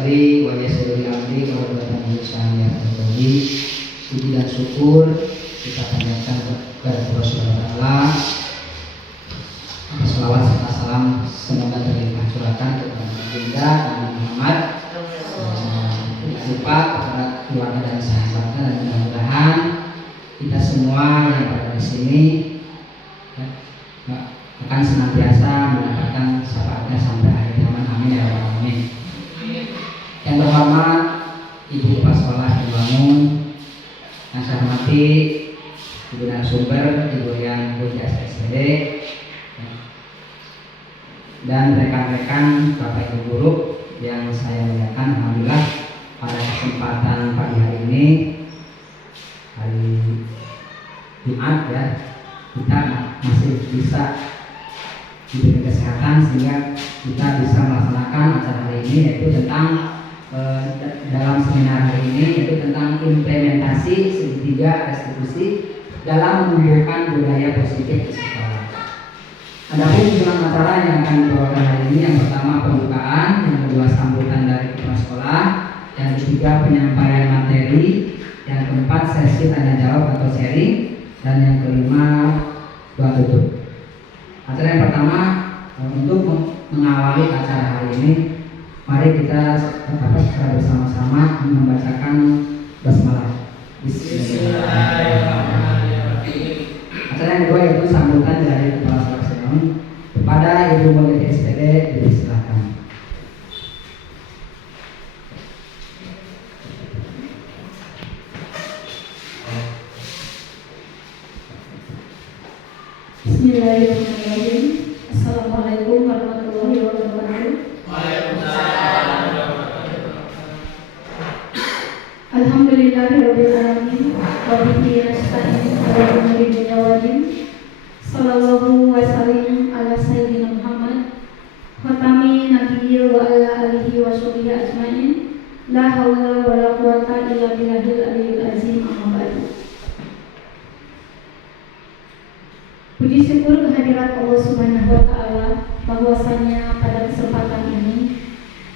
sholli wa yassir amri wa ridwan insya puji dan syukur kita panjatkan kepada Allah Subhanahu wa taala. Selawat serta salam semoga terlimpah curahkan kepada baginda Nabi Muhammad berupa kepada keluarga dan sahabatnya, dan mudah-mudahan kita semua yang berada di sini akan senantiasa mendapatkan syafaatnya sampai akhir zaman. Amin ya rabbal alamin. Yang terhormat Ibu Kepala Sekolah Dibangun, yang saya hormati Ibu narasumber, Ibu yang Bujas SPD, dan rekan-rekan Bapak Ibu guru yang saya muliakan. Alhamdulillah pada kesempatan pagi hari ini, hari Jumat ya, kita masih bisa diberi kesehatan sehingga kita bisa melaksanakan acara hari ini, yaitu tentang dalam seminar hari ini, yaitu tentang implementasi segitiga restitusi dalam menumbuhkan budaya positif di sekolah. Adapun tujuan acara yang akan dibawakan hari ini, yang pertama pembukaan, yang kedua sambutan dari kepala sekolah, yang ketiga penyampaian materi, yang keempat sesi tanya jawab atau sharing, dan yang kelima doa tutup. Acara yang pertama, untuk mengawali acara hari ini, mari kita tetap secara bersama-sama membacakan basmalah. Bismillahirrahmanirrahim. Acara yang kedua yaitu sambutan dari kepala sekolah kepada Ibu Mulia SPD, dipersilakan. Bismillahirrahmanirrahim. Assalamualaikum warahmatullahi wabarakatuh. Waalaikumsalam warahmatullahi wabarakatuh. Alhamdulillahirabbil alamin wa bihi nasta'in ala umuri dunya wad din. Sallallahu wa sallim ala sayyidina Muhammad khatami nabiyyi wa ala alihi wa sahbihi ajmain. La haula wa la quwwata illa billahil aliyyil azim. Amma ba'du. Puji syukur kehadirat Allah Subhanahu wa taala bahwasanya pada kesempatan ini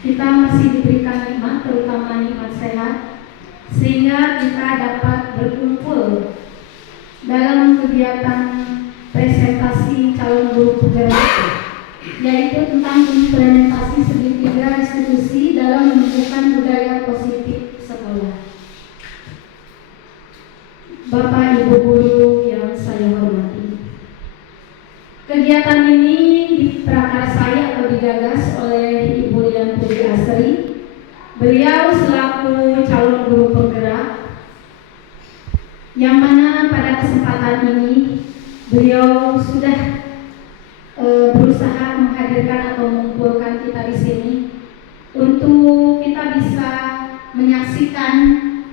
kita masih diberikan nikmat, terutama nikmat sehat, sehingga kita dapat berkumpul dalam kegiatan presentasi calon guru penggerak, yaitu tentang implementasi segitiga restitusi dalam menumbuhkan budaya positif sekolah. Bapak Ibu guru yang saya hormati, kegiatan ini diprakarsai atau digagas oleh Ibu Lian Putri Asri. Beliau selaku calon guru penggerak, yang mana pada kesempatan ini beliau sudah berusaha menghadirkan atau mengumpulkan kita di sini untuk kita bisa menyaksikan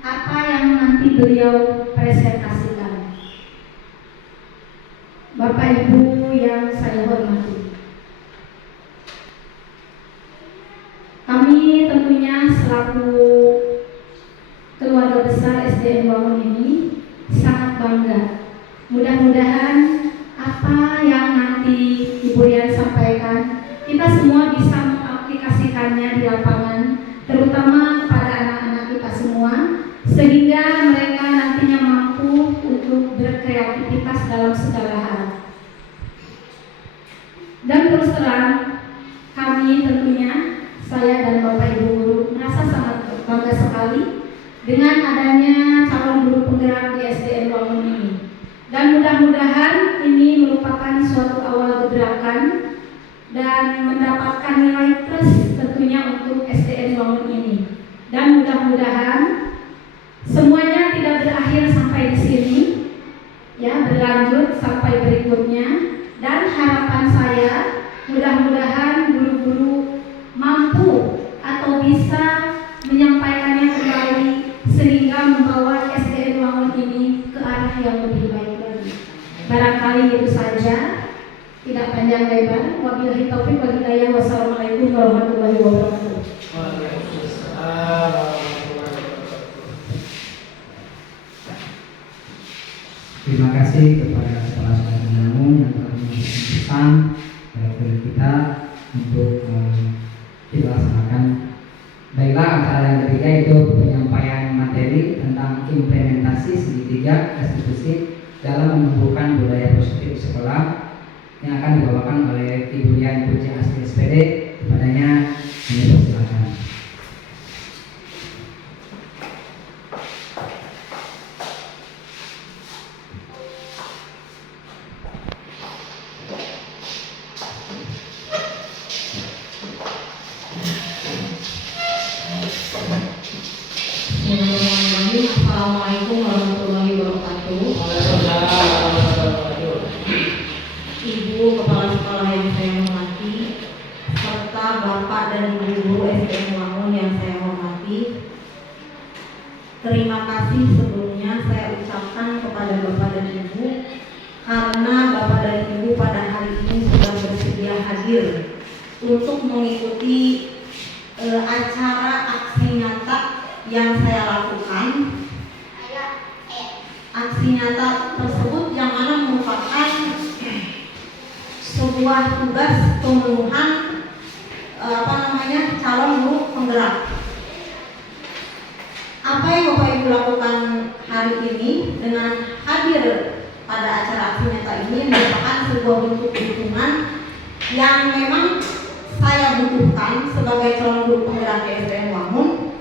apa yang nanti beliau presentasikan. Bapak Ibu yang saya hormati, kami tentunya selaku keluarga besar SDN Bangun ini sangat bangga. Mudah-mudahan apa yang nanti Ibu Rian sampaikan, kita semua bisa mengaplikasikannya di lapangan, terutama kepada anak-anak kita semua, sehingga mereka nantinya mampu untuk berkreativitas dalam segala hal. Dan terus terang, kami tentunya, saya dan Bapak Ibu guru merasa sangat bangga sekali dengan adanya calon guru penggerak di SDN Bangun ini. Dan mudah-mudahan ini merupakan suatu awal gebrakan dan mendapatkan nilai plus tentunya untuk SDN Bangun ini. Dan mudah-mudahan semuanya tidak berakhir sampai di sini, ya, berlanjut sampai berikutnya. Dan harapan saya, mudah-mudahan guru-guru mampu atau bisa menyampaikannya kembali sehingga membawa SDN Bangun ini ke arah yang lebih baik lagi. Barangkali itu saja, tidak panjang lebar. Wabillahi taufiq wal hidayah. Wassalamualaikum warahmatullahi wabarakatuh. Terima kasih kepada Kepala Sekolah Dibangun yang telah memberikan pesan kepada kita untuk dilaksanakan baik Baiklah, acara yang ketiga itu penyampaian materi tentang implementasi segitiga restitusi dalam menumbuhkan budaya positif sekolah yang akan dibawakan oleh Ibu Rian Puji Asli SPD. Kepadanya kami persilakan. Assalamualaikum warahmatullahi wabarakatuh. Ibu Kepala Sekolah yang saya hormati, serta Bapak dan Ibu Guru SDN Wangun yang saya hormati, terima kasih sebelumnya saya ucapkan kepada Bapak dan Ibu karena Bapak dan Ibu pada hari ini sudah bersedia hadir untuk mengikuti acara aksi nyata yang saya lakukan. Aksi nyata tersebut yang mana merupakan sebuah tugas pemenuhan calon guru penggerak. Apa yang Bapak Ibu lakukan hari ini dengan hadir pada acara aksi nyata ini merupakan sebuah bentuk dukungan yang memang saya butuhkan sebagai calon guru penggerak di SDN Wangun,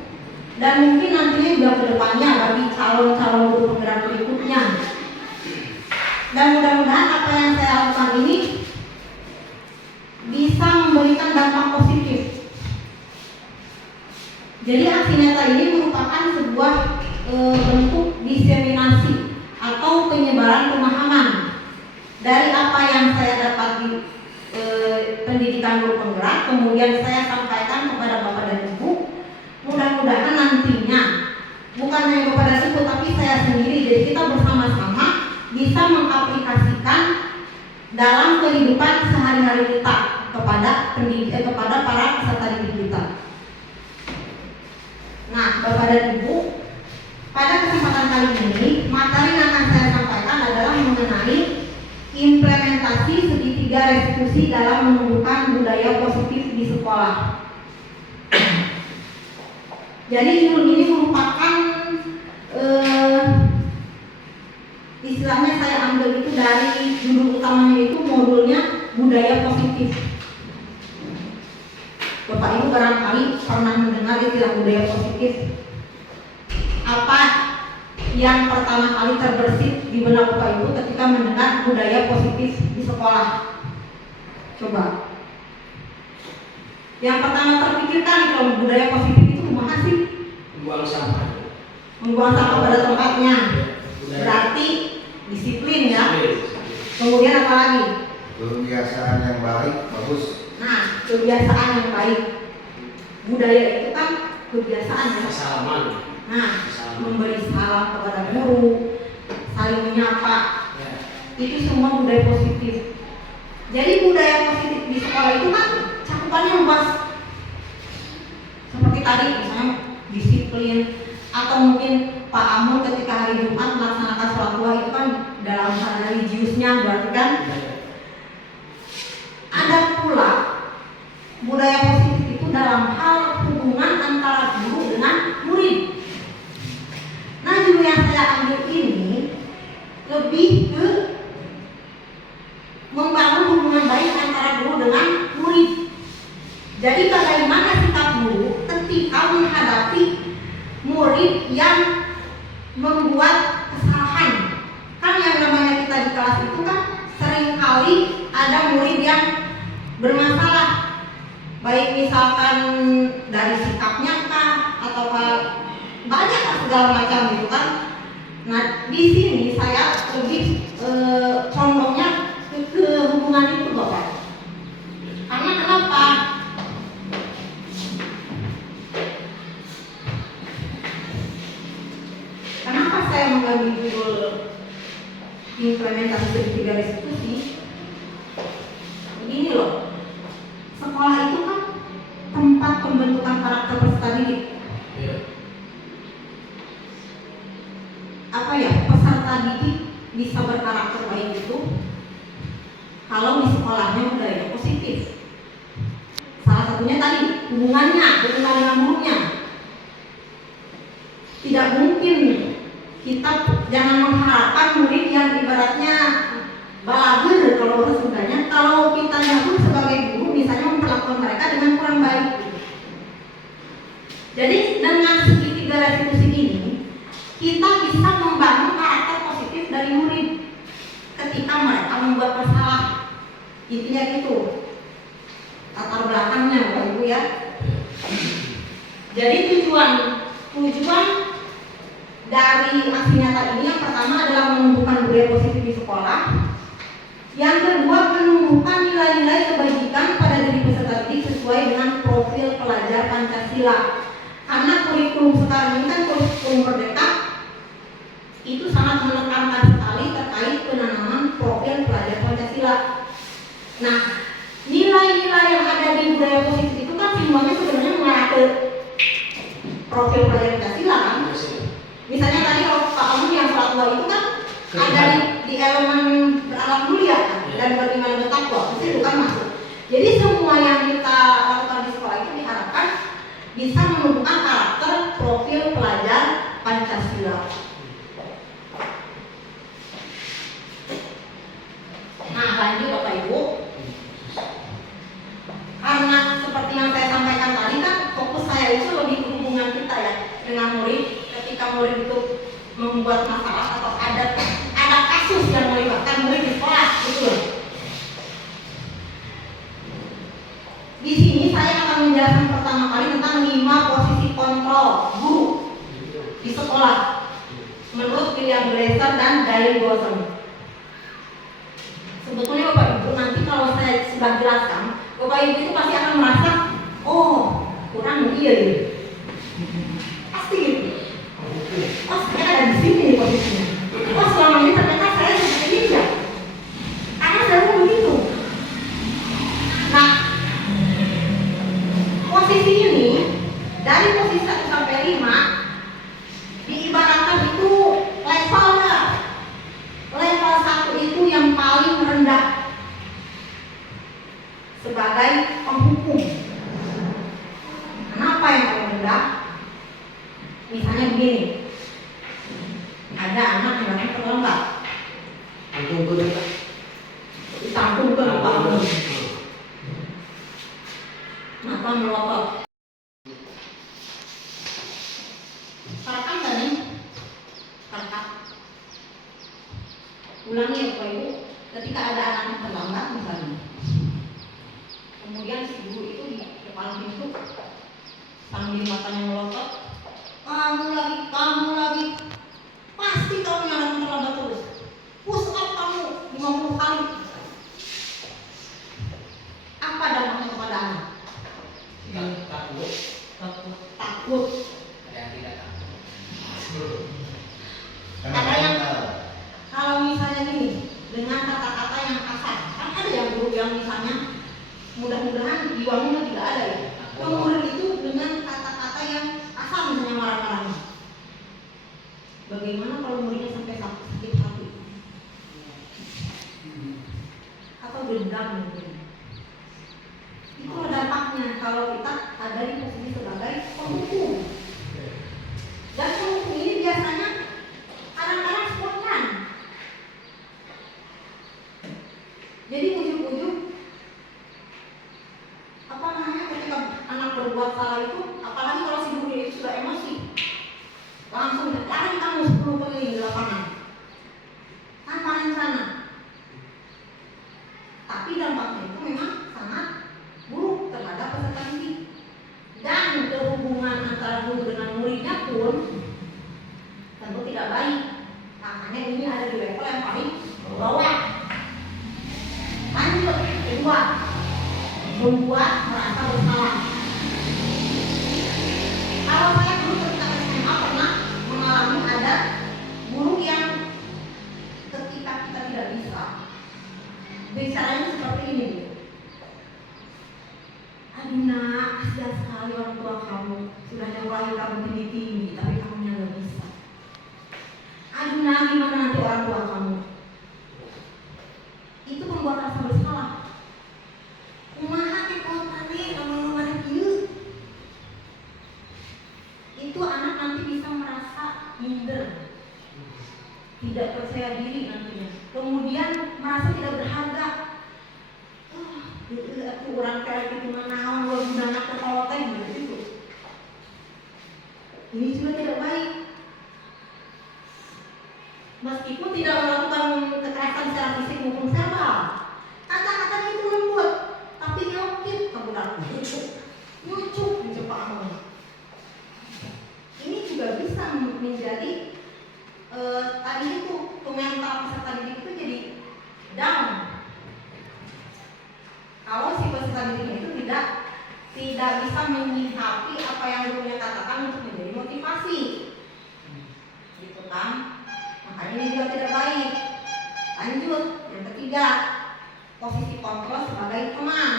dan mungkin nantinya juga kedepannya bagi calon-calon guru penggerak berikutnya. Dan mudah-mudahan apa yang saya lakukan ini bisa memberikan dampak positif. Jadi aksi nyata ini merupakan sebuah bentuk diseminasi atau penyebaran pemahaman dari apa yang saya dapat di pendidikan guru penggerak, kemudian saya sampaikan kepada Bapak dan Ibu. Mudah-mudahan nantinya bukan hanya Bapak dan Ibu tapi saya sendiri, jadi kita bersama-sama bisa mengaplikasikan dalam kehidupan sehari-hari kita kepada para peserta didik kita. Nah, Bapak dan Ibu, pada kesempatan kali ini materi yang akan saya sampaikan adalah mengenai implementasi segitiga restitusi dalam menumbuhkan budaya positif di sekolah. Jadi judul ini merupakan istilahnya saya ambil itu dari judul utamanya itu modulnya budaya positif. Bapak Ibu barangkali pernah mendengar istilah budaya positif. Apa yang pertama kali terbersit di benak Bapak Ibu ketika mendengar budaya positif di sekolah? Coba. Yang pertama terpikirkan kalau budaya positif itu kumaha sih? Membuang sampah. Membuang sampah pada tempatnya. Berarti disiplin ya. Kemudian apa lagi? Kebiasaan yang baik, bagus. Nah, kebiasaan yang baik. Budaya itu kan kebiasaan ya. Salaman. Nah, memberi salam kepada guru, saling menyapa, itu semua budaya positif. Jadi budaya positif di sekolah itu kan cakupannya luas. Seperti tadi misalnya disiplin, atau mungkin Pak Amun ketika hari Jumat melaksanakan sholat duha itu kan dalam hal religiusnya, berarti kan. Ada pula budaya positif itu dalam hal hubungan antara guru dengan murid. Nah, judul yang saya ambil ini lebih ke membangun hubungan baik antara guru dengan murid. Jadi bagaimana sikap guru ketika menghadapi murid yang membuat kesalahan. Kan yang namanya kita di kelas itu kan seringkali ada murid yang bermasalah, baik misalkan dari sikapnya kah atau banyak segala macam gitu kan. Nah, di sini saya lebih condongnya ke hubungan itu, Bapak. Karena kenapa? Kenapa saya mengambil judul implementasi segitiga restitusi? Begini loh, sekolah itu kan tempat pembentukan karakter peserta didik. Peserta didik bisa berkarakter baik itu kalau di sekolahnya budaya positif. Salah satunya tadi hubungannya dengan gurunya. tidak mungkin kita jangan mengharapkan murid yang ibaratnya balager kalau bahasa Sundanya, kalau kita nyambut sebagai guru misalnya memperlakukan mereka dengan kurang baik. Jadi dengan segitiga restitusi ini kita bisa membangun karakter positif dari murid ketika mereka membuat masalah. Intinya gitu latar belakangnya Bapak Ibu ya. Jadi tujuan dari aksi nyata ini yang pertama adalah menumbuhkan budaya positif di sekolah. Yang kedua, menumbuhkan nilai-nilai kebajikan pada diri peserta didik sesuai dengan profil pelajar Pancasila. Karena kurikulum sekarang ini kan kurikulum merdeka, itu sangat menekankan sekali terkait penanaman profil pelajar Pancasila. Nah, nilai-nilai yang ada di budaya positif itu kan semuanya sebenarnya mengarah ke profil pelajar Pancasila kan. Misalnya tadi kalau Pak Amun yang sholat dua itu kan ada di elemen berakhlak mulia kan? Dan bagaimana bertakwa, itu bukan masuk. Jadi semua yang kita lakukan di sekolah itu diharapkan bisa menumbuhkan karakter profil pelajar Pancasila. Nah lanjut Bapak Ibu, karena seperti yang saya sampaikan tadi kan fokus saya itu lebih ke hubungan kita ya dengan murid. Ketika murid itu membuat masalah atau ada kasus yang melibatkan murid di sekolah gitu loh. Di sini saya akan menjelaskan pertama kali tentang 5 posisi kontrol guru di sekolah menurut William Glasser dan Dale Gosson. Sebetulnya Bapak Ibu nanti kalau saya sudah jelaskan, Bapak Ibu itu pasti akan merasa, oh kurang iya ya. Pasti gitu. Oh saya ada di sini posisinya. Oh selama ini ternyata saya seperti ini ya. Karena saya mau begitu. Nah, posisi ini dari posisi 1 sampai 5 diibaratkan itu levelnya. Level 1 itu yang paling rendah sebagai penghukum. Kenapa yang paling rendah? Misalnya begini, ada anak yang datang ke lomba, ditampung ke lomba, mata melotot. Rekam nggak nih? Rekam. Ulangi ya Bapak Ibu. Ketika ada anak yang terlambat misalnya, kemudian si guru itu di depan pintu sambil matanya melotot, kamu lagi, pasti kamu yang akan terlambat terus. Push up kamu 50 kali. Apa dampaknya kepada anak? Takut. Ada yang tidak takut. Ada yang kalau misalnya gini dengan kata-kata yang kasar, kan ada yang guru yang misalnya mudah-mudahan di wangunnya tidak ada ya. Murid itu dengan kata-kata yang kasar misalnya marah-marahnya. Bagaimana kalau muridnya sampai sakit hati? Atau dendam mungkin? Itu dampaknya kalau kita ada di posisi sebagai penghukum. Dan penghukum ini biasanya kadang-kadang spontan. Jadi ujung-ujung ketika anak berbuat salah itu, apalagi kalau si guru itu sudah emosi, langsung lari kamu 10 keliling di lapangan tanpa rencana. Tapi dampaknya itu memang sangat buruk terhadap peserta didik. Dan hubungan antara guru dengan muridnya pun tentu tidak baik. Makanya ini ada di level yang paling bawah. Lanjut, kedua, membuat merasa bersalah. Kalau saya dulu ketika SMA pernah mengalami ada guru yang ketika kita tidak bisa, bicaranya seperti ini. Aduh nak, kasihan sekali orang tua kamu, sudah nyekolahin kamu tinggi-tinggi, tapi kamu nggak bisa. Aduh nak, gimana nanti orang tua kamu? Itu membuat rasa bersalah. Kumaha teh kotane ngomong-ngomong kieu. Itu anak nanti bisa merasa minder, tidak percaya diri nantinya, kemudian merasa tidak berharga. Aku orang kayak gitu menawan luar gunanya kekoloteng gitu. Ini juga tidak baik. Meskipun tidak melakukan kekerasan secara fisik maupun verbal, kata-kata itu lembut, tapi nyokit ke budak nyucuk di Jepang. Ini juga bisa menjadi tadi itu mental peserta didik itu jadi down. Kalau si peserta didik itu tidak bisa menyikapi apa yang gurunya katakan untuk menjadi motivasi, gitu kan? Makanya ini juga tidak baik. Lanjut, yang ketiga, posisi kontrol sebagai teman.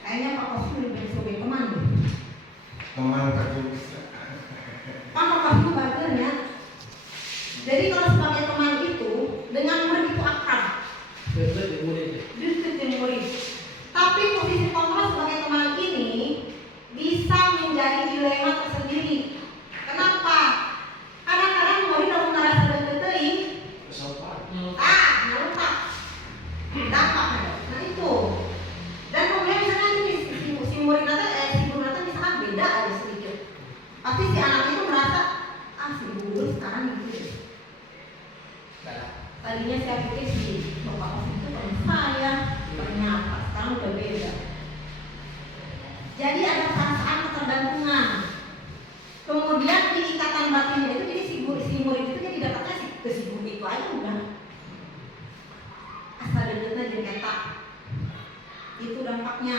Kayaknya Pak Kofi lebih baik sebagai teman deh. Teman tertulis. Kan Pak Kofi itu bagiannya. Jadi kalau sebagai teman itu dengan murid itu akrab. Dekat dengan murid. Tapi posisi kontrol sebagai teman ini bisa menjadi dilema tersendiri. Kenapa? Kadang-kadang murid kalau merasa deketin, ngelutak, dampaknya. Nah itu. Dan kemudian misalnya si murid si guru nanti misalkan beda ada sedikit. Tapi si anak itu merasa si guru sekarang gitu. Tadinya saya pikir si bapak itu teman saya, ternyata sekarang udah beda. Jadi ada perasaan ketergantungan. Kemudian di ikatan batinnya itu jadi si murid itu jadi dapatnya ke si guru itu aja udah. Asal deketnya jadi ketak. Itu dampaknya.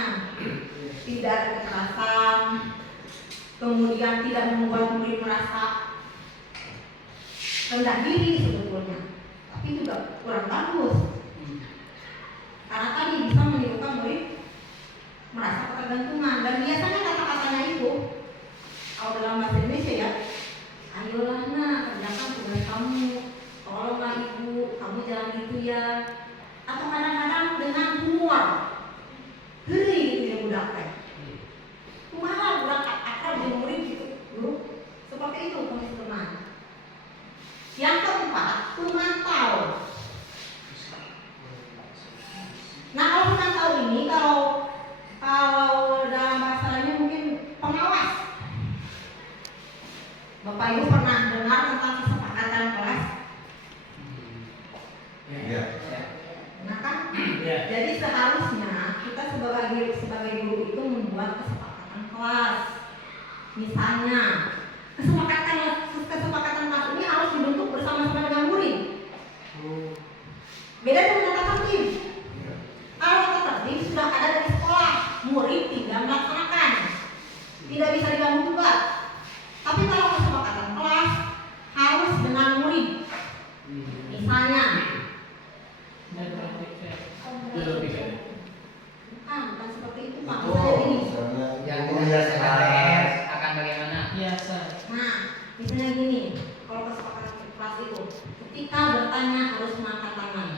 Tidak ada kekerasan. Kemudian tidak membuat murid merasa rendah diri sebetulnya. Tapi juga kurang bagus. Karena tadi bisa menimbulkan murid merasa ketergantungan. Dan biasanya kata-katanya itu kalau dalam bahasa Indonesia ya, ayolah nak, kerjakan tugas kamu, tolonglah ibu, kamu jangan gitu ya. Atau kadang-kadang dengan humor, geri gitu ya budak teh. Kumaha budak akrab dengan murid gitu, guru. Seperti itu kondisi teman. Yang keempat, pemantau. Nah kalau pemantau ini kalau dalam bahasanya mungkin pengawas. Bapak Ibu pernah dengar tentang kesepakatan kelas? Iya. Nah kan, jadi seharusnya kita sebagai guru itu membuat kesepakatan kelas. Misalnya, kesepakatan kelas ini harus dibentuk bersama-sama dengan murid. Beda dengan tata tertib. Kalau tata tertib sudah ada dari sekolah, murid tinggal melaksanakan, tidak bisa diganggu juga. Tapi kalau kesepakatan kelas harus dengan murid. Misalnya, bukan seperti itu Pak. Misalnya gini. Yang Oh, tidak iya, PTS akan bagaimana? Nah, misalnya gini, kalau kesepakatan kelas itu, ketika bertanya harus mengangkat tangan.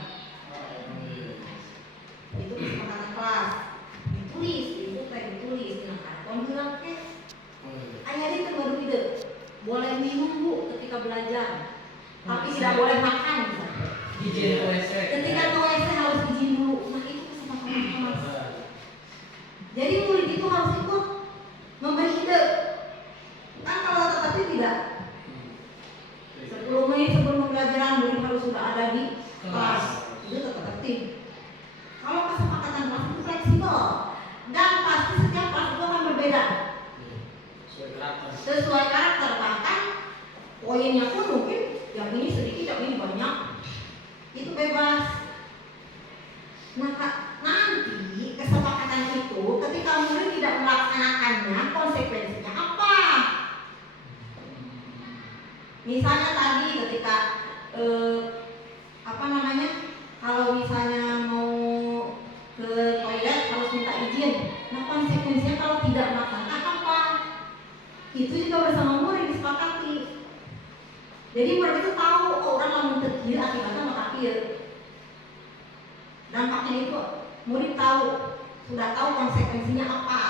Itu kesepakatan kelas. Ditulis, ditulis. Nah, kalau bilang ayah itu baru ide. Boleh minum Bu ketika belajar, tapi tidak boleh makan. Ketika ke WC harus izin dulu. Nah, itu kesepakatan kelas. Jadi murid itu harus ikut memberi ide. Kan kalau tetapi tidak 10 menit sebelum pembelajaran murid harus sudah ada di kelas. Itu tetap tertib. Kalau kesepakatan kelas itu fleksibel dan pasti setiap kelas itu akan berbeda sesuai karakter, bahkan poinnya pun mungkin yang ini sedikit, yang ini banyak, itu bebas. Nah nanti kesepakatan itu ketika murid tidak melaksanakannya konsekuensinya apa? Misalnya tadi ketika kalau misalnya mau ke toilet harus minta izin. Nah konsekuensinya kalau tidak melaksanakan apa? Itu juga bersama murid disepakati. Jadi murid itu tahu orang lamun terkir akibatnya makakir. Dampaknya itu murid sudah tahu konsekuensinya apa.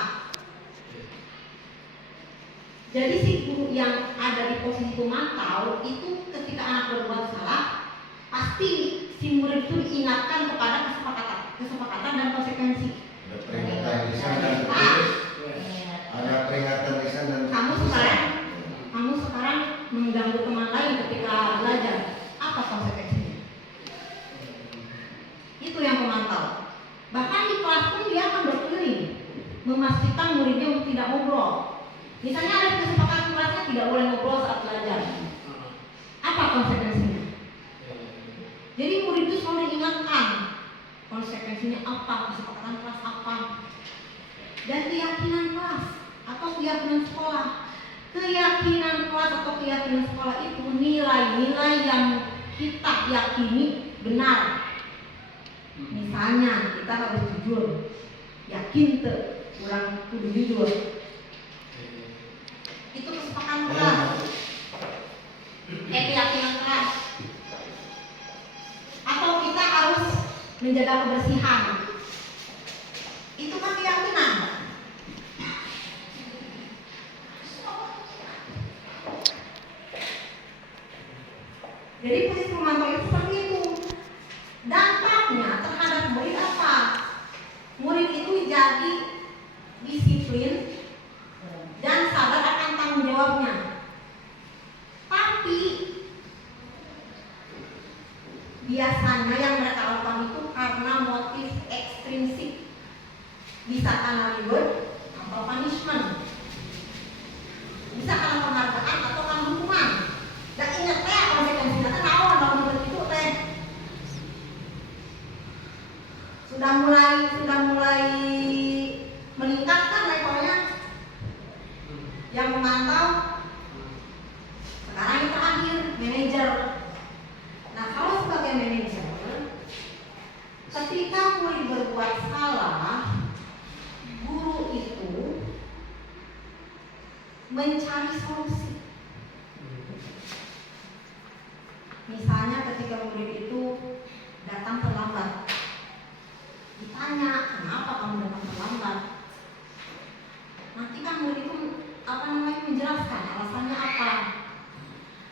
Jadi si guru yang ada di posisi pemantau itu ketika anak berbuat salah, pasti si murid itu diingatkan kepada kesepakatan dan konsekuensi. Ada peringatan lisan dan tertulis. Ada peringatan lisan dan Kamu sekarang mengganggu teman lain ketika belajar, apa konsekuensinya? Itu yang pemantau. Bahkan di kelas pun dia akan berkeliling memastikan muridnya untuk tidak ngobrol. Misalnya ada kesepakatan kelasnya tidak boleh ngobrol saat belajar. Apa konsekuensinya? Jadi murid itu selalu diingatkan konsekuensinya apa, kesepakatan kelas apa. Dan keyakinan kelas atau keyakinan sekolah. Keyakinan kelas atau keyakinan sekolah itu nilai-nilai yang kita yakini benar. Misalnya kita harus jujur, yakin kurang kudu jujur. Itu kesepakatan kelas. Keyakinan kelas. Atau kita harus menjaga kebersihan. Itu kan keyakinan. Jadi posisi pemantau itu seperti itu. Dampaknya terhadap murid apa? Murid itu jadi disiplin dan sadar akan tanggung jawabnya. Tapi biasanya yang mereka lakukan itu karena motif ekstrinsik, bisa karena reward atau punishment, bisa karena penghargaan atau karena hukuman. Dan ingat konsekuensinya kan lawan dalam hidup itu sudah mulai meningkatkan levelnya. Yang memantau sekarang yang terakhir manajer. Nah, kalau sebagai manajer, ketika murid berbuat salah, guru itu mencari solusi. Misalnya ketika murid itu datang terlambat, ditanya kenapa kamu datang terlambat. Nanti kan murid itu menjelaskan alasannya apa.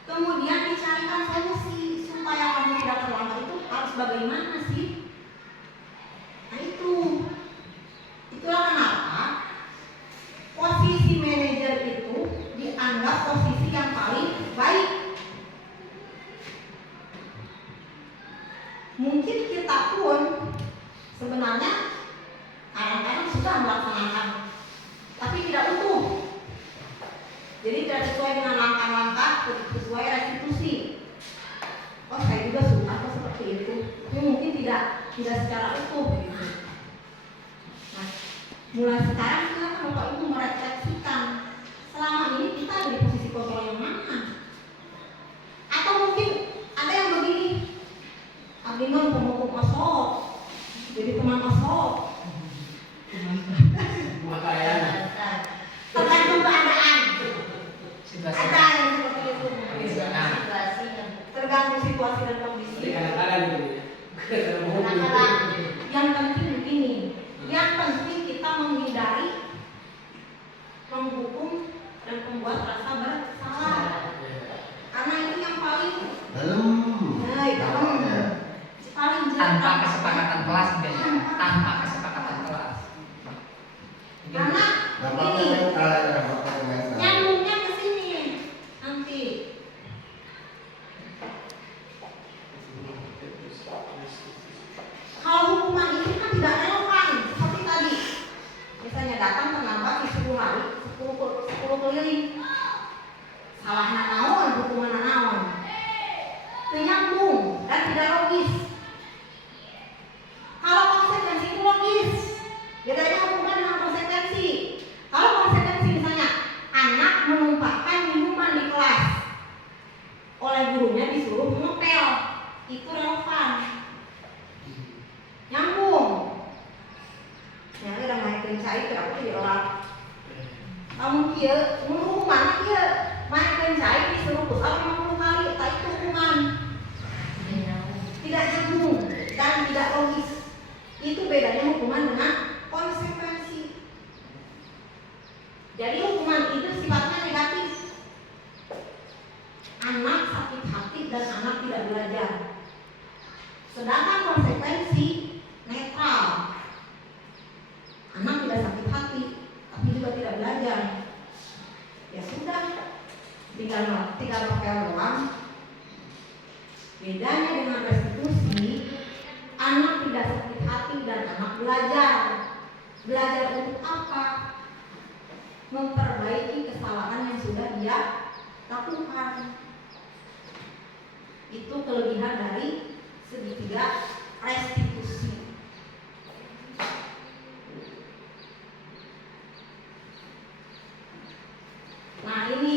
Kemudian dicarikan solusi supaya kamu tidak terlambat itu harus bagaimana sih? Nah itulah kenapa posisi manajer itu dianggap posisi yang paling baik. Mungkin kita pun sebenarnya kadang-kadang sudah melaksanakan, tapi tidak utuh. Jadi tidak sesuai dengan langkah-langkah, sesuai restitusi. Oh, saya juga suka kok seperti itu. Tapi mungkin tidak secara utuh gitu. Nah, mulai sekarang silakan Bapak Ibu merefleksikan selama ini kita ada di posisi kontrol yang mana? Atau mungkin ada yang begini, Abdinun pemukul osok, jadi teman osok. Tergantung keadaan. Ada yang seperti itu. Tergantung situasi dan kondisi. Kadang-kadang yang penting begini, yang penting kita menghindari menghukum dan membuat rasa bersalah. Karena ini yang paling paling tanpa kesepakatan kelas biasanya, tanpa kesepakatan kelas. Karena ini nyambungnya ke sini nanti. Kalau hukuman ini kan tidak relevan seperti tadi. Misalnya datang terlambat di 10 hari, 10 keliling. Salah naon, hukuman naon. Menyambung dan tidak logis. Kalau konsekuensi itu logis, bedanya hukuman dengan konsekuensi. Kalau konsekuensi misalnya anak menumpahkan minuman di kelas, oleh gurunya disuruh ngepel, itu relevan. Nyambung. Ya, udah main kencai ke aku dielak. Kamu kieu, menurut hukuman kieu, main kencai disuruh push up 50 kali, itu hukuman. Tidak nyambung dan tidak logis. Itu bedanya hukuman dengan konsekuensi. Jadi hukuman itu sifatnya negatif. tinggal novel doang. Bedanya dengan restitusi, anak tidak sakit hati dan anak belajar. Belajar untuk apa? Memperbaiki kesalahan yang sudah dia lakukan. Itu kelebihan dari segitiga restitusi. Nah, ini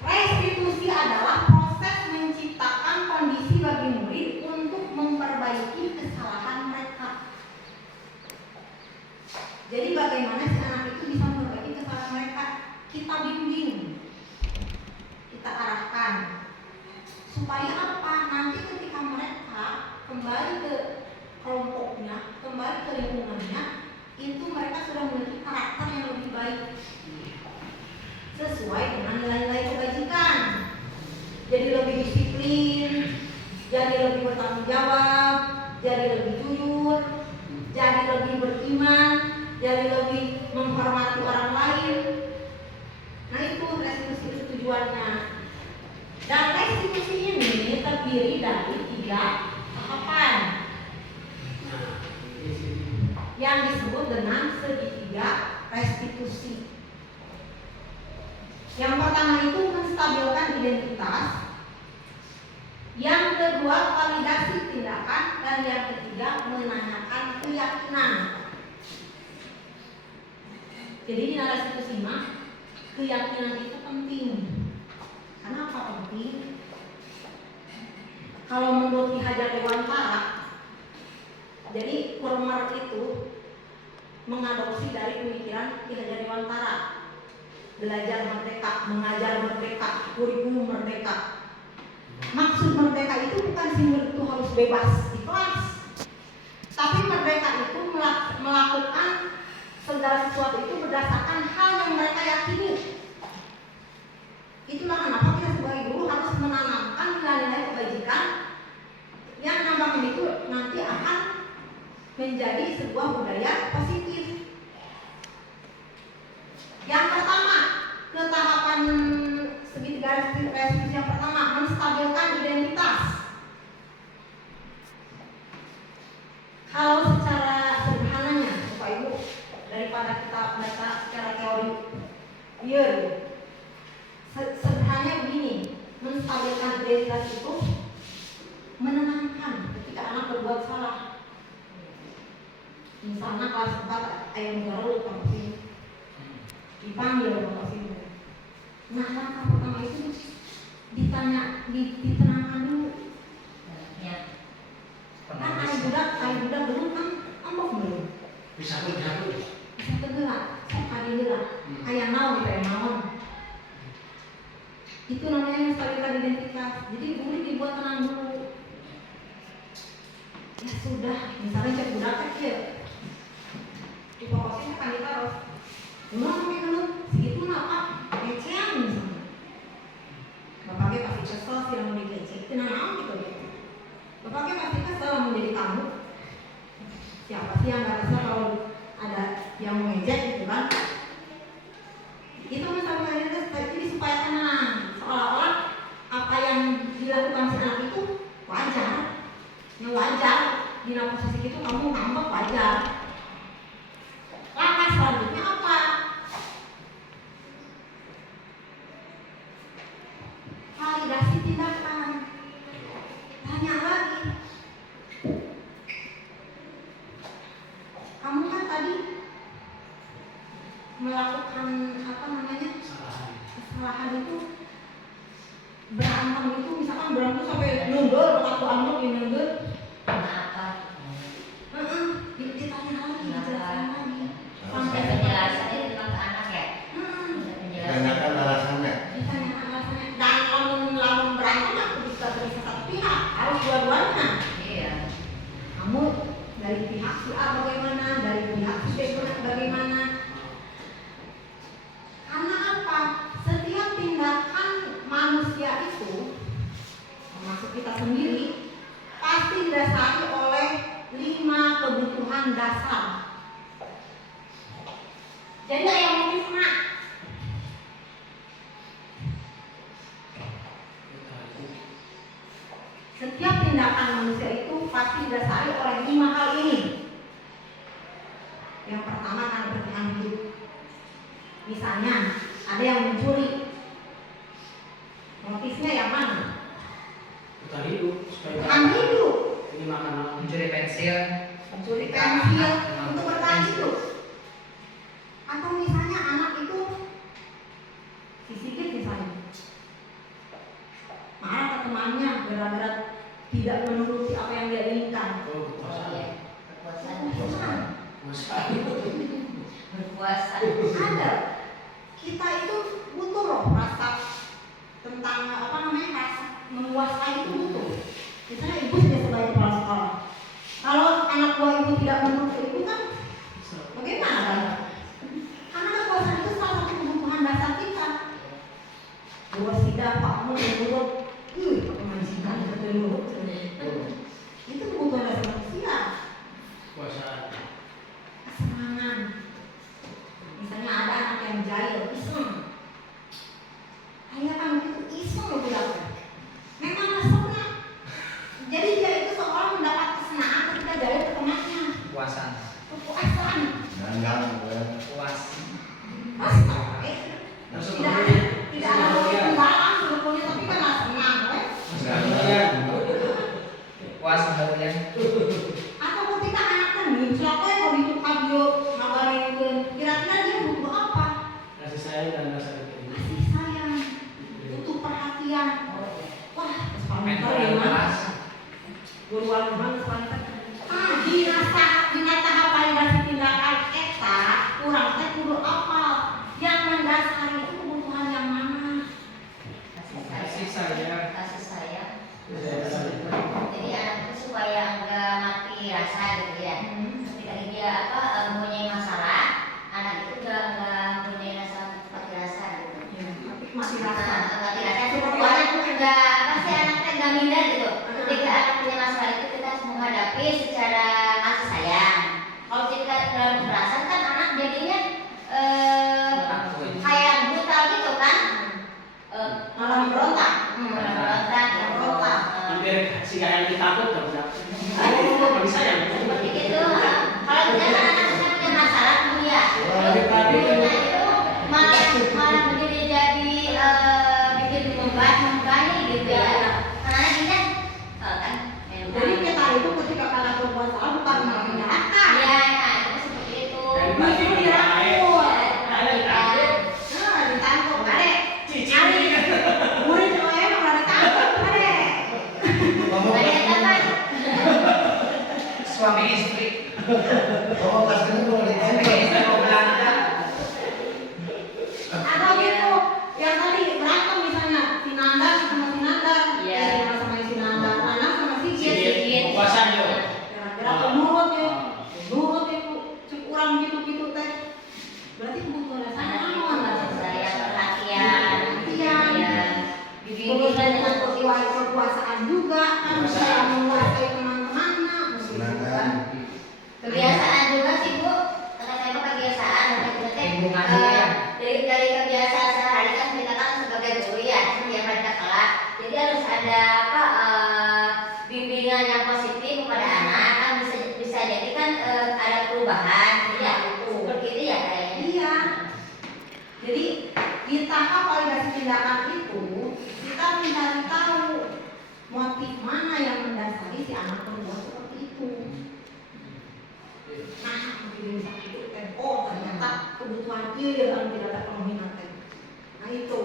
restitusi adalah proses menciptakan kondisi bagi murid untuk memperbaiki kesalahan mereka. Jadi bagaimana si anak itu bisa memperbaiki kesalahan mereka? Kita bimbing, kita arahkan. Supaya apa? Nanti ketika mereka kembali ke kelompoknya, kembali ke lingkungannya, itu mereka sudah memiliki karakter yang lebih baik sesuai dengan nilai-nilai kebajikan. Jadi lebih disiplin, jadi lebih bertanggung jawab, jadi lebih jujur, jadi lebih beriman, jadi lebih menghormati orang lain. Nah, itu restitusi itu tujuannya. Dan restitusi ini terdiri dari 3 tahapan yang disebut dengan segitiga restitusi. Yang pertama itu menstabilkan identitas, yang kedua validasi tindakan, dan yang ketiga menanyakan keyakinan. Jadi di restitusi mah keyakinan itu penting. Kenapa penting? Kalau menurut Ki Hajar Dewantara, jadi Kurmer itu mengadopsi dari pemikiran Ki Hajar Dewantara. Belajar merdeka, mengajar merdeka, kurikulum merdeka. Maksud merdeka itu bukan si murid itu harus bebas di kelas, tapi merdeka itu melakukan segala sesuatu itu berdasarkan hal yang mereka yakini. Itulah kenapa kita sebagai guru harus menanamkan nilai-nilai kebajikan yang nampaknya itu nanti akan menjadi sebuah budaya positif. Yang pertama, ke tahapan segitiga restitusi yang pertama, menstabilkan identitas. Kalau secara sederhananya, Bapak Ibu, daripada kita baca secara teori, sederhananya begini, menstabilkan identitas itu menenangkan ketika anak berbuat salah. Misalnya kelas 4 ayam negara lupa sini, dipanggil Bapak sini. Nah, langkah pertama itu ditenangkan dulu. Ya. Kan ayah budak belum kan ambok belum. Bisa bergerak. Bisa bergerak, sok kadilah. Ayah naon kita yang naon. Itu namanya menstabilkan identitas. Jadi boleh dibuat tenang dulu. Ya sudah, misalnya cek budak kecil. Di pokoknya kan ditaruh. Memang dulu segitu apa? Kecean misalnya. Bapaknya pasti kesel sih mau dikecek. Kenapa gitu gitu. Bapaknya pasti kesel mau jadi kamu. Siapa sih yang nggak kesel kalau ada yang mau ngejek gitu kan? Itu menstabilkan identitas jadi supaya tenang. Seolah-olah apa yang dilakukan si anak itu wajar. Yang wajar di posisi itu kamu ngambek wajar. Langkah selanjutnya apa? Validasi tindakan. Tanya lagi. Kamu kan tadi melakukan kesalahan itu berantem itu misalkan berantem sampai nunggul atau amuk di nunggul. Kenapa? Ditanya lagi, dijelaskan lagi. Sampai penjelasannya dengan ke anak ya? Tanyakan alasannya. Ditanyakan alasannya. Dan lamun berantem aku bisa satu pihak, harus dua-duanya. Iya. Kamu dari pihak si A bagaimana, dari pihak si B bagaimana? Karena apa? Setiap tindakan manusia itu, termasuk kita sendiri, pasti didasari oleh 5 kebutuhan dasar. Jadi yang mau fitnah, Setiap tindakan manusia itu pasti didasari oleh 5 hal ini. Yang pertama kan bertahan hidup. Misalnya ada yang mencuri, motifnya yang mana? Bertahan hidup supaya Bertahan hidup. ini makanan. Mencuri pensil. Mencuri pensil untuk bertahan hidup. Atau misalnya anak itu disikit misalnya, marah ke temannya gara-gara tidak menuruti apa yang dia inginkan. Oh, kekuasaan. Kekuasaan. Masalah. Berpuasa. Ada. Kita itu butuh loh rasa tentang rasa menguasai itu butuh. Misalnya ibu sebagai kepala sekolah, kalau anak buah ibu tidak menuruti ibu kan bagaimana kan? Karena kekuasaan itu salah satu kebutuhan dasar kita. Buat sidak pakmu menurut, kemanusiaan menurut. Itu kebutuhan dasar manusia. Kekuasaan. Kesenangan. Misalnya ada anak yang jahil, iseng. Ayah kan begitu iseng loh bilangnya. Memang senang. Jadi dia itu seolah mendapat kesenangan ketika jahil ke temannya. Puasan. Kepuasan. Ganggang, Puas. Tidak ada penggunaan sebetulnya, tapi kan nggak senang, Puas barunya. Atau ketika anaknya nih, siapa yang mau hidup video ngabarin kira-kira dia butuh apa? Kasih sayang dan rasa keterima. Kasih sayang, butuh perhatian. Wah, Main sepanjang bola ya, keras. buruan banget sepanjang. Dinasa validasi tindakan eta kurang teh kudu apal. Yang mendasari itu kebutuhan yang mana? Kasih sayang. Kasih sayang. Kasih sayang. Jadi anak itu supaya enggak mati rasa gitu ya. Ketika dia mempunyai masalah, anak itu enggak mempunyai rasa mati rasa gitu. Mati rasa. Mati rasa itu anak itu enggak pasti anaknya enggak minder gitu. Ketika anak punya masalah itu kita harus menghadapi secara kasih sayang. Kalau kita dalam kekerasan kan anak jadinya kayak brutal gitu kan. Malah memberontak. Memberontak. Hampir si kayak ditakut kan. Nggak bisa ya. Seperti itu. Kalau misalnya anak kita punya masalah ya, gurunya itu malah menjadi bikin membebani gitu ya. Karena kita kan Jadi kita itu ketika kalian berbuat salah bukan malah menyalahkan. ya, nah itu seperti itu. Justru dirangkul. Ada Ditangkap, adek. Murid saya malah ditangkap, adek. Banyak kan? Suami istri. Oh, pasti itu mau Suami ditembak. istri mau belanja. Atau gitu, yang tadi berantem misalnya si Nanda sama si Nanda, Iya. si Nanda sama si Nanda, Nanda sama si Git. Sigit. Kekuasaan yo. Kira-kira penurut ya, penurut ya cek kurang gitu-gitu teh. Berarti kebutuhan dasarnya Anak apa? itu kasih sayang, perhatian, Perhatian. ya. Bimbingan dengan Kebutuhan kekuasaan juga kan saya menguasai teman-temannya. Senangan. kebiasaan juga sih Bu. Karena saya mah kebiasaan Lingkungan juga ya. dari kebiasaan sehari kan kita kan sebagai guru ya setiap mereka kelas. Jadi harus ada bimbingan yang positif kepada anak kan bisa jadi kan ada perubahan. Jadi ya seperti itu ya kayaknya. Iya. Jadi di tahap validasi tindakan itu kita mencari tahu motif mana yang mendasari si anak berbuat seperti itu. Nah, begini misalnya itu oh ternyata kebutuhan dia yang tidak terpenuhi nanti. Nah itu.